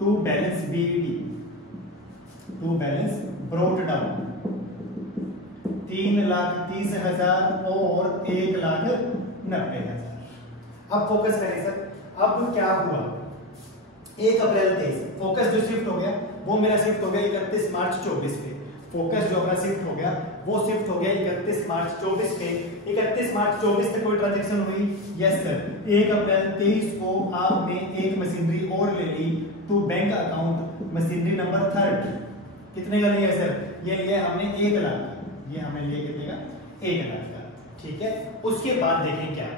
to balance BD, to balance broke down 3,30,000 और 1,90,000। अब फोकस करें सर, अब क्या हुआ 1 अप्रैल 23, फोकस जो शिफ्ट हो गया वो मेरा शिफ्ट हो गया 31 मार्च 24 पे। फोकस जो अपना शिफ्ट हो गया वो शिफ्ट हो गया 31 मार्च 24 पे। 31 मार्च 24 तक कोई ट्रांजेक्शन हुई? Yes sir. 1 अप्रैल 23 को आपने एक मशीनरी और ले ली to bank account machinery number 3। कितने का लिया सर? ये लिया हमने 1 लाख का, ये हमें लिया कितने का? 1 लाख का। ठीक है, उसके बाद देखें क्या,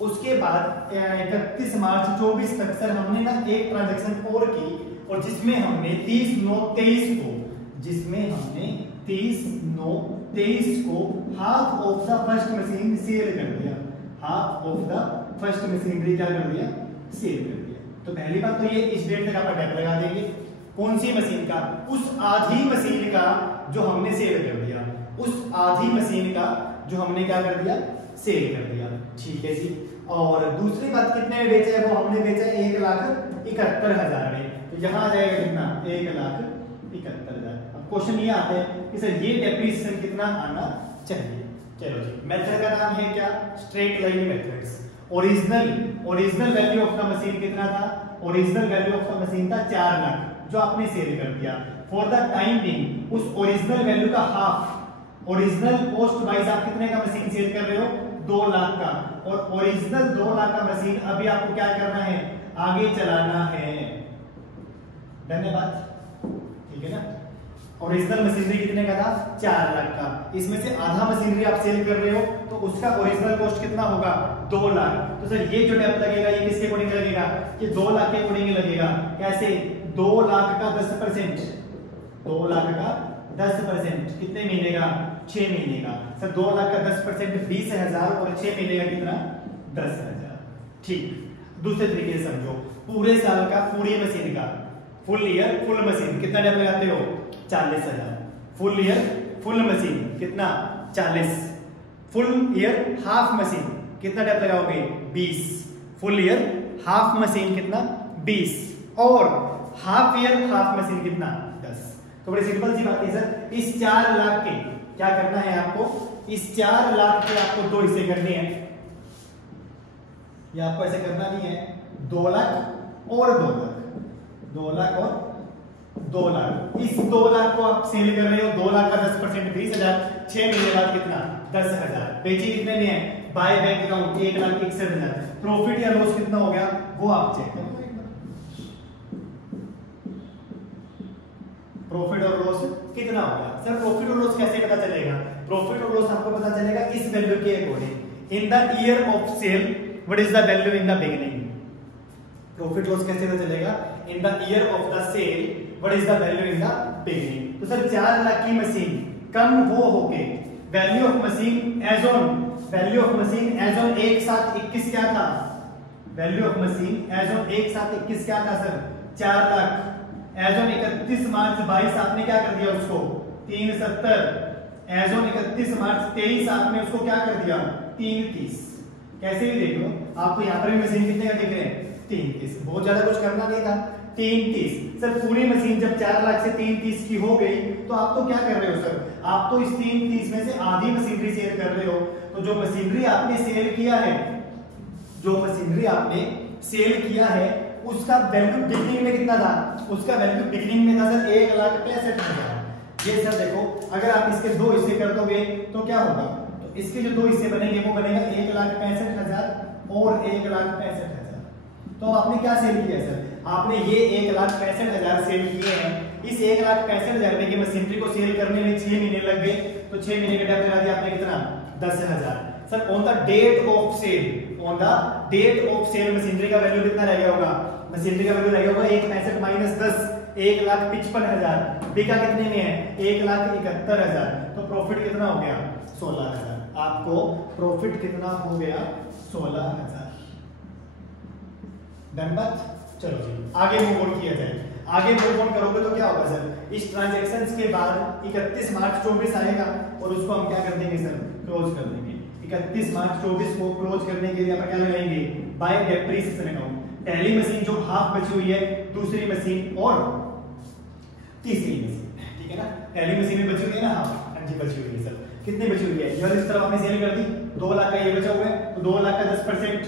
उसके बाद 31 मार्च 24 तक सर हमने ना एक ट्रांजैक्शन और की, और जिसमें हमने 30/9/23 को, जिसमें हमने 30/9/23 को half of the first machine sale कर दिया। Half of the first machinery क्या कर दिया? सेल कर दिया। तो पहली बात तो ये इस डेट तक आप टैग लगा देंगे। कौन सी मशीन का? उस आधी मशीन का जो हमने सेल कर दिया, उस आधी मशीन का जो हमने क्या कर दिया? सेल कर दिया। ठीक है जी। और दूसरी बात कितने में बेचा है? वो हमने बेचा है 1,71,000 में। तो यहां आ जाएगा कितना? 1,71,000। अब क्वेश्चन ये आते हैं कि सर ये डेप्रिसिएशन कितना आना चाहिए? चलो जी, मेथड का नाम है क्या? Straight line methods. Original value of the machine कितना था? Original value of the machine था 4 लाख जो आपने सेल कर दिया। फॉर द टाइम बिंग उस ओरिजिनल वैल्यू का हाफ, ओरिजिनल कॉस्ट वाइज आप कितने का मशीन सेल कर रहे हो? 2 लाख का। और ओरिजिनल 2 लाख का मशीन अभी आपको क्या करना है? आगे चलाना है। धन्यवाद। ठीक है ना? ओरिजिनल मशीनरी कितने का था? 4 लाख का। इसमें से आधा मशीनरी आप सेल कर रहे हो तो उसका ओरिजिनल कॉस्ट कितना होगा? 2 लाख। तो सर ये जो डेप्थ लगेगा ये किसके अकॉर्डिंग लगेगा? ये 2 लाख के अकॉर्डिंग लगेगा। कैसे? 2 लाख का 10%, 2 लाख का 10% कितने महीने का? 6 महीने का। सर 2 लाख का 10% 20,000 और 6 महीने का कितना? 10,000। ठीक। दूसरे तरीके से समझो, पूरे साल का पूरी मशीन का फुल ईयर फुल मशीन कितना डेप लगाते हो? 40,000। फुल ईयर फुल मशीन कितना? 40। फुल ईयर हाफ मशीन कितना डेप लगाओगे? 20। फुल ईयर हाफ मशीन कितना? 20। और हाफ ईयर हाफ मशीन कितना? 10। तो बड़ी सिंपल सी बात है सर। इस 4 लाख के क्या करना है आपको? इस 4 लाख के आपको 2 हिस्से करने हैं। ये आपको ऐसे करना नहीं है। 2 लाख और 2 लाख, 2 लाख और 2 लाख। इस 2 लाख को आप सेल कर रहे हो। 2 लाख का 10% 20,000। 6 महीने बाद कितना? 10,000। बेची कितने में है? By bank account 1,61,000। प्रॉफिट या लॉस कितना हो गया वो आप चेक करो। प्रॉफिट और लॉस कितना हो गया? सर प्रॉफिट और लॉस कैसे पता चलेगा? प्रॉफिट और लॉस आपको पता चलेगा इस वैल्यू के according. In the year of sale what is the value in the beginning? Profit loss कैसे पता चलेगा? In the year of the sale what is the value in the beginning. तो सर 4 लाख की मशीन कम वो होके value of machine as on, value of machine as on 1/7/21 क्या था? Value of machine as on 1/7/21 क्या था सर? 4 लाख। एज ऑन 31 मार्च 22 आपने क्या कर दिया उसको? 370। एज ऑन 31 मार्च 23 आपने उसको क्या कर दिया? 330। कैसे भी देख लो, आपको यहाँ पर भी मशीन कितने का दिख रहे हैं? 330। बहुत ज्यादा कुछ करना नहीं था। 330। सर पूरी मशीन जब 4 लाख से 330 की हो गई तो आप तो क्या कर रहे हो सर? आप तो इस 330 में से आधी मशीनरी सेल कर रहे हो। तो जो मशीनरी आपने सेल किया है, जो मशीनरी आपने सेल किया है उसका वैल्यू बिगिनिंग में कितना था? उसका वैल्यू बिगिनिंग में था सर 1,65,000। ये सर देखो, अगर आप इसके 2 हिस्से कर दोगे तो क्या होगा? तो इसके जो 2 हिस्से बनेंगे वो बनेगा 1,65,000 और 1,65,000। तो आपने क्या सेल किया सर? आपने ये 1,65,000 सेल किए हैं। इस 1,65,000 रुपए की मशीनरी को सेल करने में 6 महीने लग गए। तो 6 महीने का डेप्थ लगा दिया आपने कितना? 10,000। Sir on the date of sale, on the date of sale machinery का वैल्यू कितना रह गया होगा? मशीनरी का वैल्यू रह गया होगा 1,65 माइनस 10, 1,55,000। बिका कितने में है? 1,71,000। तो प्रॉफिट कितना हो गया? 16,000। आपको प्रॉफिट कितना हो गया? 16,000। डन बात? चलो जी आगे मूव ऑन किया जाए। आगे मूव ऑन करोगे तो क्या होगा सर? इस ट्रांजैक्शंस के बाद 31 मार्च 24 आएगा और उसको हम क्या कर देंगे सर? क्लोज कर देंगे। 31 मार्च 24 को क्लोज करने के लिए हम क्या लगाएंगे? Bye depreciation account. पहली मशीन जो हाफ बची हुई है, दूसरी मशीन और तीसरी मशीन, ठीक है ना? पहली मशीन में बची हुई है ना हाफ? हाँ जी बची हुई है सर। कितनी बची हुई है, ये वाली इस तरफ हमने सेल कर दी, 2 लाख का ये बचा हुआ है, तो 2 लाख का 10%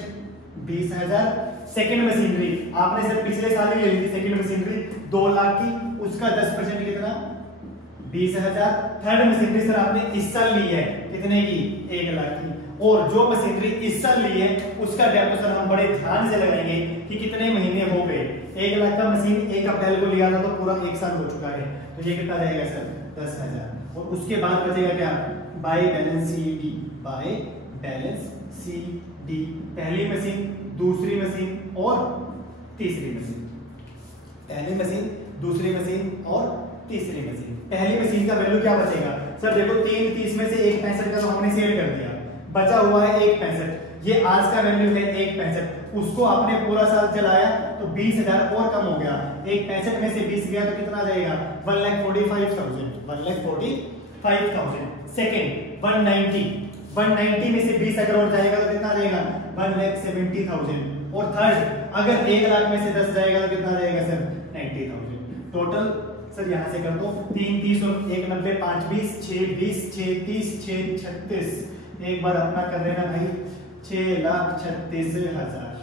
20,000। सेकंड मशीनरी आपने सर पिछले साल ही ले ली थी, सेकंड मशीनरी 2 लाख की, उसका 10% कितना 20,000। थर्ड मशीनरी सर आपने इस साल ली है, कितने की 1 लाख की, और जो मशीनरी इस साल ली है उसका डेप्थ सर हम बड़े ध्यान से लगाएंगे कि कितने महीने हो गए। 1 लाख का मशीन 1 अप्रैल को लिया था तो पूरा 1 साल हो चुका है, तो ये कितना रहेगा सर 10,000। और उसके बाद बचेगा क्या, by balance CD, by balance CD, पहली मशीन, दूसरी मशीन और तीसरी मशीन, पहली मशीन, दूसरी मशीन और तीसरी मशीन। पहली मशीन का वैल्यू क्या बचेगा सर, देखो 330 में से 165 का तो हमने सेल कर दिया, बचा हुआ है 165, ये आज का वैल्यू है 165, उसको आपने पूरा साल चलाया तो 20,000 और कम हो गया, 165 में से 20 गया तो कितना आ जाएगा 1,45,000, 1,45,000। सेकंड 190 में से 20 अगर और जाएगा तो कितना आ जाएगा 1,70,000। और थर्ड अगर 1 लाख में से 10 जाएगा तो कितना जाएगा सर 90,000। टोटल सर यहां से कर दो, 3 30 और 1 90, 5 20, 6 20, 6 30, 6 36, एक बार अपना कर देना भाई, 6,36,000।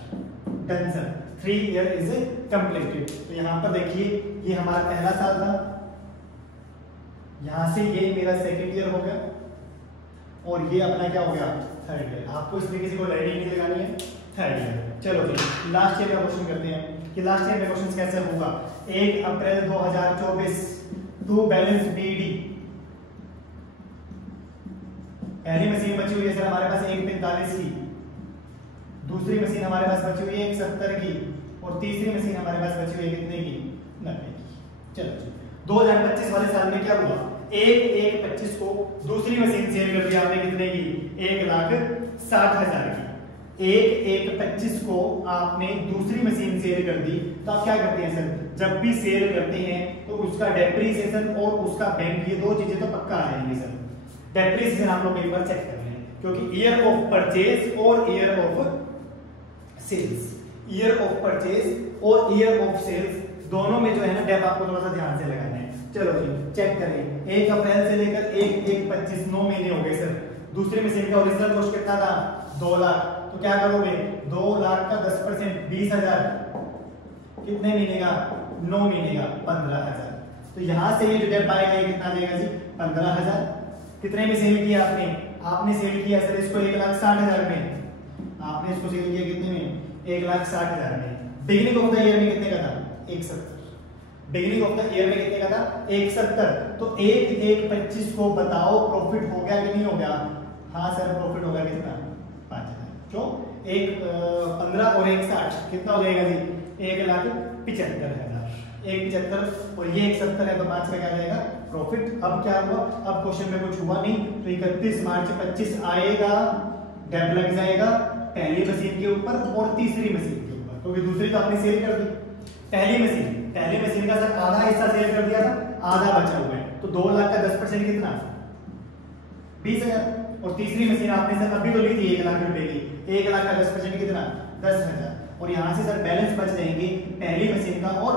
Done sir, 3 year is completed. तो यहाँ पर देखिए ये हमारा पहला साल था, यहां से ये मेरा सेकंड ईयर हो गया और ये अपना क्या हो गया थर्ड ईयर। आपको इसमें किसी को लाइनिंग नहीं लगानी है, थर्ड ईयर। चलो जी लास्ट ईयर का क्वेश्चन करते हैं कि लास्ट ईयर में क्वेश्चन कैसे होगा। 1 अप्रैल 2024 टू बैलेंस बीडी, पहली मशीन बची हुई है सर हमारे पास 145 की, दूसरी मशीन हमारे पास बची हुई है 170 की, और तीसरी मशीन हमारे पास बची हुई है कितने की 90 की। चलो 2025 वाले साल में क्या हुआ, 1/1/25 को दूसरी मशीन सेल कर दी आपने कितने की 1,60,000 की। 1/1/25 को आपने दूसरी मशीन सेल कर दी, तो आप क्या करते हैं सर, जब भी सेल करते हैं तो उसका डेप्रिसिएशन और उसका बैंक, ये दो चीजें तो पक्का आ जाएंगी सर। डेप्रिसिएशन आप लोग एक बार चेक कर लें, क्योंकि ईयर ऑफ परचेज और year of sales, year of purchase और ईयर ऑफ सेल्स दोनों में जो है ना डेप आपको थोड़ा सा ध्यान से लगाना है। चलो जी चेक करें, 1 अप्रैल से लेकर 1/1/25 9 महीने हो गए सर। दूसरी मशीन का ओरिजिनल कॉस्ट कितना था 2 लाख, तो क्या करोगे 2 लाख का 10% 20,000, कितने महीने का 9 महीने का 15,000। तो यहां से ये जो डेप आएगा ये कितना देगा जी 15,000। कितने में सेल किया आपने, आपने सेल किया सर इसको 1,60,000 में, आपने इसको सेल किया कितने में 1,60,000 में। बिगिनिंग ऑफ द ईयर में कितने का था 170, बिगिनिंग ऑफ द ईयर में कितने का था 170। तो 1/1/25 को बताओ प्रॉफिट हो गया कि नहीं हो गया, हाँ सर प्रॉफिट होगा कितना 5,000, क्यों 15 और 160 कितना हो जाएगा जी 1,75,000, 1,75 और ये 170 है तो 5 में क्या जाएगा प्रॉफिट। अब क्या हुआ, अब क्वेश्चन में कुछ हुआ नहीं, तो 31 मार्च 25 आएगा, डेप लग जाएगा पहली मशीन के ऊपर और तीसरी मशीन के ऊपर, क्योंकि दूसरी तो आपने सेल कर दी। पहली मशीन का सर आधा हिस्सा सेल कर दिया था, आधा बचा हुआ है, तो 2 लाख का 10% कितना 20,000। और तीसरी मशीन आपने सर अभी तो ली थी 1 लाख रुपए की, 1 लाख का 10% कितना 10,000। और यहां से सर बैलेंस बच जाएंगे पहली मशीन का और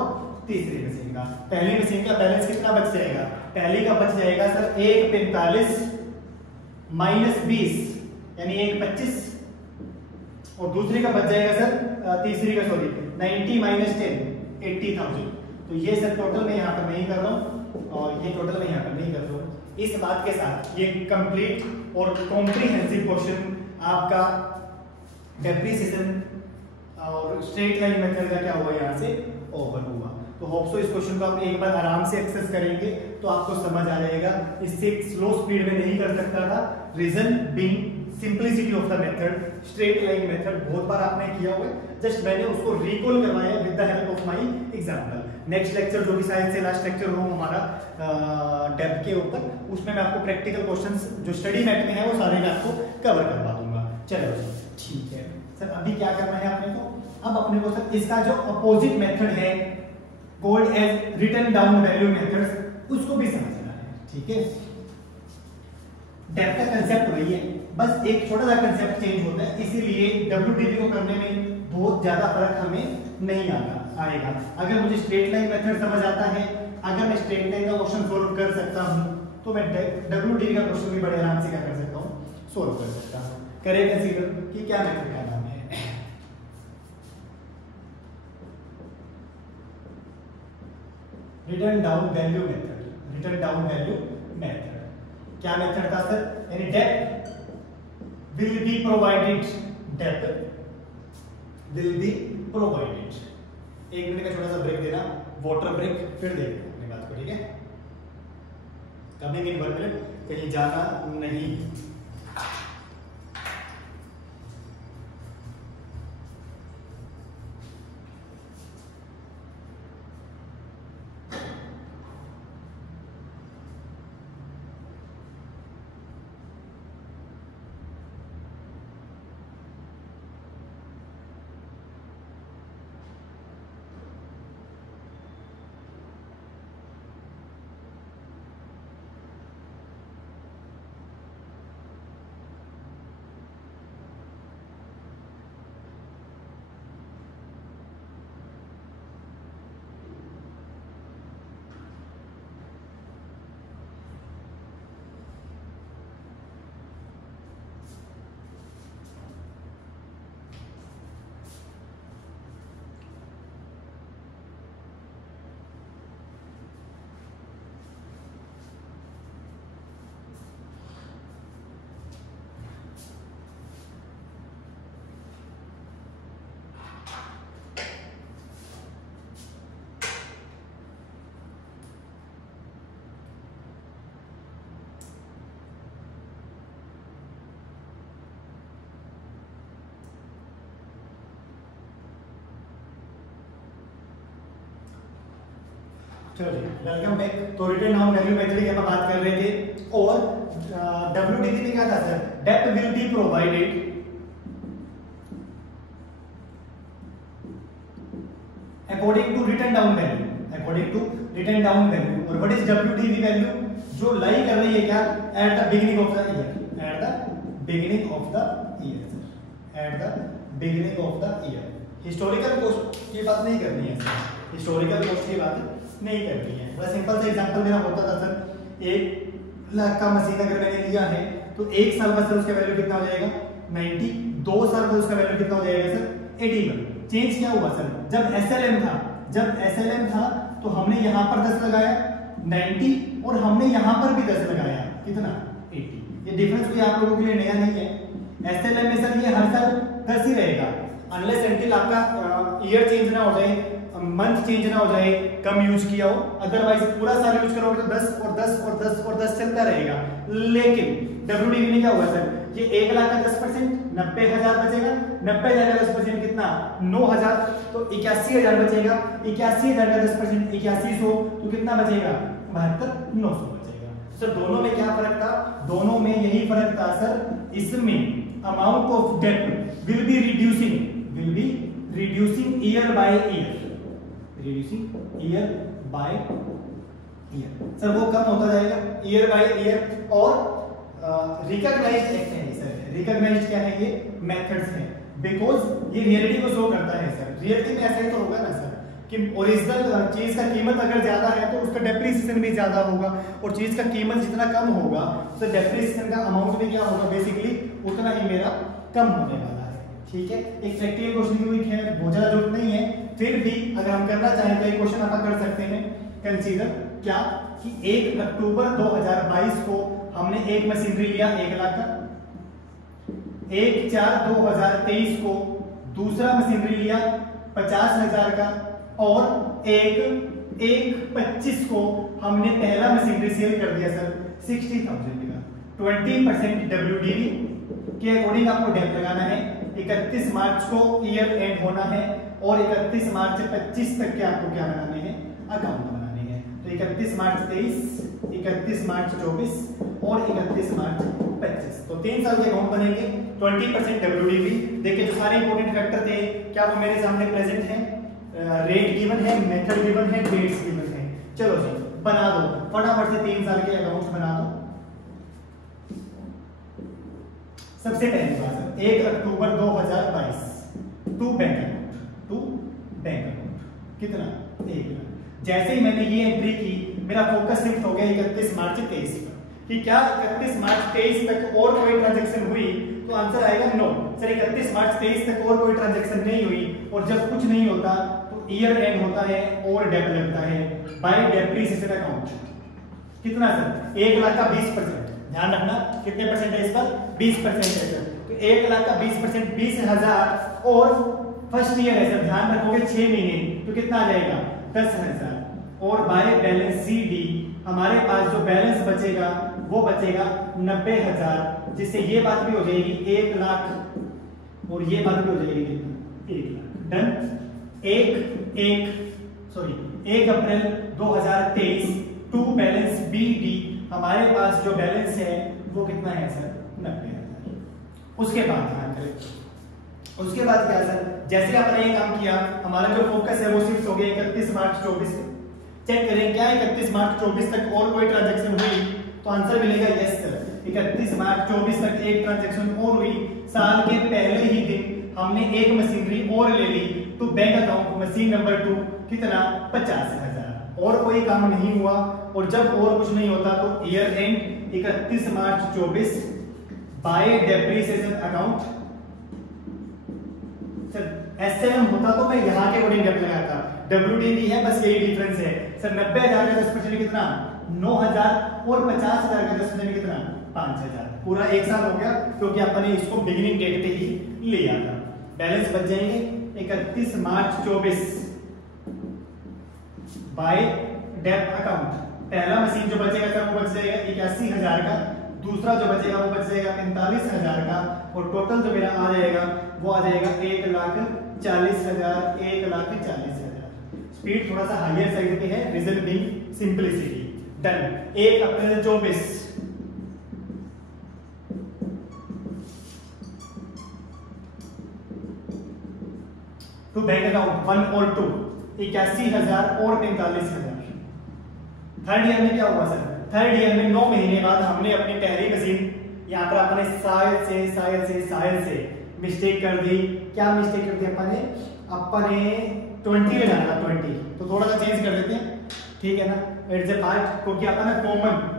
तीसरी मशीन का। पहली मशीन का बैलेंस कितना बच जाएगा, पहली का बच जाएगा सर 145 माइनस 20 यानी 125, और दूसरी का बच जाएगा सर तीसरी का सॉरी 90 माइनस 10 80,000। तो ये सर टोटल मैं यहाँ पर नहीं कर रहा हूँ और ये टोटल मैं यहाँ पर नहीं कर रहा हूँ। इस बात के साथ ये कंप्लीट और कॉम्प्रिहेंसिव क्वेश्चन आपका डेप्रिसिएशन और स्ट्रेट लाइन मेथड का क्या हुआ यहाँ से ओवर हुआ। तो होप सो इस क्वेश्चन को आप एक बार आराम से एक्सेस करेंगे तो आपको समझ आ जाएगा। इससे स्लो स्पीड में नहीं कर सकता था, reason being simplicity of the method, straight line method बहुत बार आपने किया हुआ है, जस्ट मैंने उसको रिकॉल करवाया with the help of my example. Next lecture जो भी शायद से लास्ट लेक्चर हो हमारा डेप्थ के ऊपर, उसमें मैं आपको प्रैक्टिकल क्वेश्चंस जो स्टडी मैट में है वो सारे मैं आपको कवर करवा दूंगा। चलो ठीक है सर, अभी क्या करना है अपने को, अब अपने को सर इसका जो अपोजिट मेथड है called as written down value methods, उसको भी समझना है। ठीक है, डेप्थ का कंसेप्ट वही है, बस एक छोटा सा कंसेप्ट चेंज होता है, इसीलिए WDV को करने में बहुत ज्यादा फर्क हमें नहीं आएगा। अगर मुझे स्ट्रेट लाइन मेथड समझ आता है, अगर मैं स्ट्रेट लाइन का क्वेश्चन सोल्व कर सकता हूं तो मैं WDV का क्वेश्चन भी बड़े आराम से क्या कर सकता हूँ, सोल्व कर सकता हूँ। करें कंसीडर कि क्या मेथड का नाम है, return down value method. Return down value method क्या मेथड था सर, यानी depth will be provided, depth will be provided. 1 minute का छोटा सा ब्रेक देना, वाटर ब्रेक, फिर देखते हैं अपनी बात को, ठीक है। कमिंग इन 1 मिनट, कहीं जाना नहीं। चलो जी, वेलकम बैक। तो रिटर्न डाउन वैल्यू मेथड की हम बात कर रहे थे, और WDV में क्या था sir, depth will be provided according to written down value, according to written down value. और व्हाट इज WDV वैल्यू, जो लाई कर रही है क्या, at the beginning of the year, at the beginning of the year sir, at the beginning of the year. Historical cost की बात नहीं करनी है सर, हिस्टोरिकल कॉस्ट की बात नहीं करनी है। बड़ा सिंपल सा एग्जांपल मेरा होता था सर, 1 लाख का मशीन अगर मैंने लिया है तो 1 साल बाद सर उसका वैल्यू कितना हो जाएगा, 90। 2 साल बाद उसका वैल्यू कितना हो जाएगा सर, 81। चेंज क्या हुआ सर, जब SLM था, जब SLM था तो हमने यहाँ पर 10 लगाया 90, और हमने यहाँ पर भी 10 लगाया, कितना 80। ये डिफरेंस कोई आप लोगों के लिए नया नहीं है। SLM में सर ये हर साल 10 ही रहेगा, अनलेस एंटिल आपका ईयर चेंज ना हो जाए, मंथ चेंज ना हो जाए, कम यूज किया हो, अदरवाइज पूरा साल यूज करोगे तो 10 और 10 और 10 और 10 चलता रहेगा। लेकिन WDV में क्या हुआ सर, ये 1 लाख का 10% 90,000 बचेगा, 90,000 का 10% कितना 9,000, तो 81,000 बचेगा, 81,000 का 10% 8100, तो कितना बचेगा 72,900 बचेगा। सर दोनों में क्या फर्क था, दोनों में यही फर्क था सर, इसमें amount of depth will B reducing year by year, reducing year by year. Sir वो कम होता जाएगा ईयर बाय ईयर। और रिकॉग्नाइज्ड एक्ट है सर, रिकॉग्नाइज्ड क्या है, ये मेथड्स हैं, बिकॉज ये रियलिटी को शो करता है सर। रियलिटी में ऐसा ही तो होगा ना सर, कि ओरिजिनल चीज का कीमत अगर ज्यादा है तो उसका डेप्रिसिएशन भी ज्यादा होगा, और चीज का कीमत जितना कम होगा तो डेप्रिसिएशन का अमाउंट भी क्या होगा, बेसिकली उतना ही मेरा कम होने वाला है। ठीक है, एक प्रैक्टिकल क्वेश्चन की कोई खैर बहुत ज्यादा जरूरत नहीं है, फिर भी अगर हम करना चाहें तो एक क्वेश्चन आप कर सकते हैं कंसीडर, क्या कि 1 अक्टूबर 2022 को हमने एक मशीनरी लिया 1 लाख का, 1/4/2023 को दूसरा मशीनरी लिया 50,000 का, और 1/1/25 को हमने पहला मशीनरी सेल कर दिया सर 60,000 का। 20% WDV के अकॉर्डिंग आपको डेप्थ लगाना है। 31 मार्च को ईयर एंड होना है, और 31 मार्च से 25 तक के आपको क्या बनाने हैं, अकाउंट बनाने हैं। तो 31 मार्च 23, 31 मार्च 24 और 31 मार्च 25, तो 3 साल के अकाउंट बनेंगे। 20% WDV। देखिए जो सारे इंपोर्टेंट फैक्टर थे क्या वो मेरे सामने प्रेजेंट हैं, रेट गिवन है, मेथड गिवन है, डेट्स गिवन है। चलो जी बना दो फटाफट से 3 साल के अकाउंट बना दो। सबसे पहली बात 1 October 2022 to bank account, to bank account कितना 1 लाख। जैसे ही मैंने ये एंट्री की मेरा फोकस शिफ्ट हो गया 31 मार्च 23 पर। कि क्या 31 मार्च 23 तक और कोई ट्रांजैक्शन हुई, तो आंसर आएगा नो। सर 31 मार्च 23 तक और कोई ट्रांजैक्शन नहीं हुई, और जब कुछ नहीं होता तो ईयर एंड होता है और डेप लगता है बाय डेप्रिसिएशन अकाउंट। कितना सर? 1 लाख का 20%, ध्यान रखना कितने परसेंट है इस पर? 20% है सर। तो 1 लाख का 20% 20,000, और फर्स्ट ईयर है सर, ध्यान रखोगे 6 महीने, तो कितना आ जाएगा? 10,000। और बाय बैलेंस सी डी हमारे पास जो बैलेंस बचेगा वो बचेगा 90,000, जिससे ये बात भी हो जाएगी 1 लाख और ये बात भी हो जाएगी कितना? 1 lakh. Done. 1 April 2023 to balance B D हमारे पास जो बैलेंस है वो कितना है सर? 90,000। उसके बाद ध्यान करें, उसके बाद क्या सर? जैसे आपने ये काम किया, हमारा जो फोकस है वो शिफ्ट हो गया 31 मार्च 24 से। चेक करें क्या 31 मार्च 24 तक और कोई ट्रांजैक्शन हुई, तो आंसर मिलेगा यस सर। 31 मार्च 24 तक एक ट्रांजैक्शन और हुई, साल के पहले ही दिन हमने एक मशीनरी और ले ली, तो बैंक अकाउंट मशीन नंबर 2 कितना? 50,000। और कोई काम नहीं हुआ, और जब और कुछ नहीं होता तो year and 31 March 24 bye depreciation account. SLM होता तो मैं यहाँ के अकॉर्डिंग डेट लगाता, डब्ल्यूडीबी है, बस यही डिफरेंस है सर। 90,000 का 10% कितना? 9,000, और 50,000 का 10% कितना? 5,000। पूरा एक साल हो गया, क्योंकि आपने इसको बिगिनिंग डेट पे ही लिया था। बैलेंस बच जाएंगे 31 मार्च 24 बाय डेप अकाउंट। पहला मशीन जो बचेगा सर वो बच जाएगा 81,000 का, दूसरा जो बचेगा वो बच जाएगा 45,000 का, और टोटल जो मेरा आ जाएगा वो आ जाएगा 1,40,000, 1,40,000। स्पीड थोड़ा सा हायर साइड पे है, reason being simplicity. Done. 1 April 24 to bank account 1 और 2 81,000 और 45,000। थर्ड ईयर में क्या हुआ सर? थर्ड ईयर में 9 महीने बाद हमने अपनी पहली मशीन, यहाँ पर अपने साइल से मिस्टेक कर दी। क्या मिस्टेक कर दी अपने? 20 में जाना था 20, तो थोड़ा सा चेंज कर देते हैं, ठीक है ना? इट्स ए पार्ट, क्योंकि अपना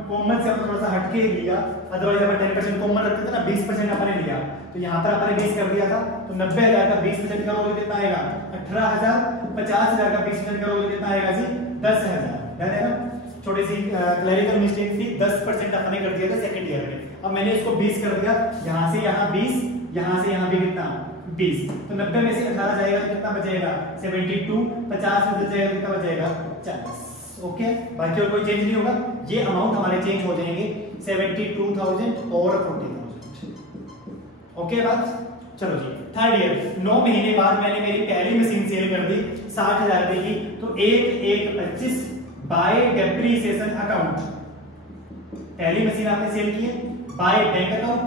कॉमन से अपना थोड़ा सा हटके ही लिया, अदरवाइज अपन 10% कॉमन रखते थे ना, 20% अपने लिया, तो यहाँ पर अपने 20 कर दिया था। तो 90,000 का 20% करोगे कितना आएगा? 18,000। 50,000 का 20% करोगे कितना आएगा जी? 10,000। डन है ना? छोटी सी क्लरिकल मिस्टेक थी, 10% अपने कर दिया था सेकंड ईयर में। अब मैंने इसको 20 कर दिया, यहाँ से यहाँ 20, यहाँ से यहाँ भी कितना? 20। तो 90 में से 18 जाएगा तो कितना बचेगा? 72। 50 में जाएगा तो कितना बचेगा? 40। ओके, बाकी और कोई चेंज नहीं होगा। ये अमाउंट हमारे चेंज हो जाएंगे 72,000 और 40,000। ओके बात? चलो जी, थर्ड ईयर 9 महीने बाद मैंने मेरी पहली मशीन सेल कर दी 60,000 रुपए की, तो 1/1/25 बाय डेप्रिसिएशन अकाउंट। पहली मशीन आपने सेल की है by bank account.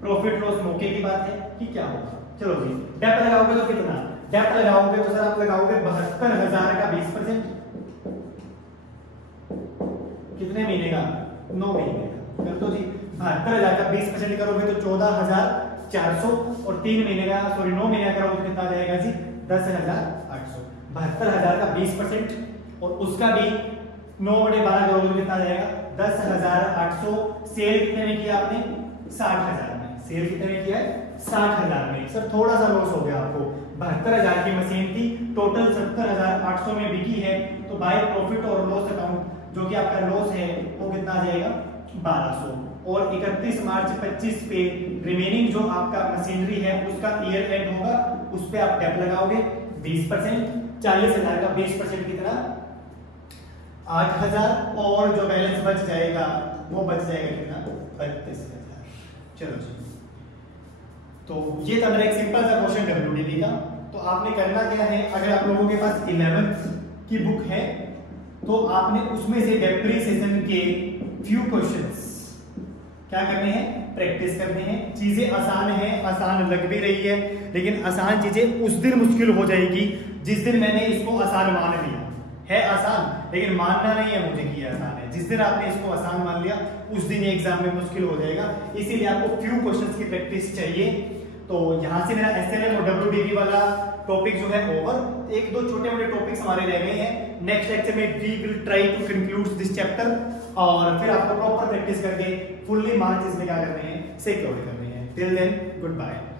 Profit loss मौके की बात है कि क्या होगा। चलो जी, डेप लगाओगे तो कितना? डेप लगाओगे तो सर आप लगाओगे 72,000 का 20%। कितने महीने का? 9 महीने का। कर दो जी, 72,000 का 20% करोगे तो 14,400, और 3 महीने का, सॉरी 9 महीने का करोगे तो कितना आ जाएगा जी? 10,800। 72,000 का 20%, और उसका भी 9/12 करोगे तो कितना आ जाएगा? 10,800। सेल कितने में किया आपने? 60,000 में। सेल कितने में किया है? 60,000 में। सर थोड़ा सा लॉस हो गया आपको। 72,000 की मशीन थी, टोटल 70,800 में बिकी है, तो बाय प्रॉफिट और लॉस अकाउंट जो कि आपका लॉस है वो कितना आ जाएगा? 1,200। और 31 मार्च 25 पे रिमेनिंग जो आपका मशीनरी है उसका ईयर एंड होगा, उस पे आप डेप लगाओगे 20%। 40,000 का 20% कितना? 8,000, और जो बैलेंस बच जाएगा वो बच जाएगा कितना? 32,000। चलो जी, तो ये था मेरा एक सिंपल सा क्वेश्चन डब्ल्यूडीबी का। तो आपने करना क्या है, अगर आप लोगों के पास 11th की बुक है तो आपने उसमें से डेप्रिसिएशन के फ्यू क्वेश्चंस क्या करने हैं? प्रैक्टिस करने हैं। चीजें आसान है, आसान लग भी रही है, लेकिन आसान चीजें उस दिन मुश्किल हो जाएगी जिस दिन मैंने इसको आसान मान लिया है। आसान, लेकिन मानना नहीं है मुझे कि आसान है। जिस दिन आपने इसको आसान मान लिया उस दिन ये एग्जाम में मुश्किल हो जाएगा। इसीलिए आपको फ्यू क्वेश्चंस की प्रैक्टिस चाहिए। तो यहाँ से मेरा एसएलएम और डब्ल्यूडीबी वाला टॉपिक जो है ओवर। 1-2 छोटे मोटे टॉपिक्स हमारे रह गए हैं। नेक्स्ट लेक्चर में we will try to conclude this chapter. और फिर आपको प्रॉपर प्रैक्टिस करके फुल्ली मार्क्स इसमें क्या करने हैं, सिक्योर करने हैं। Till then good bye.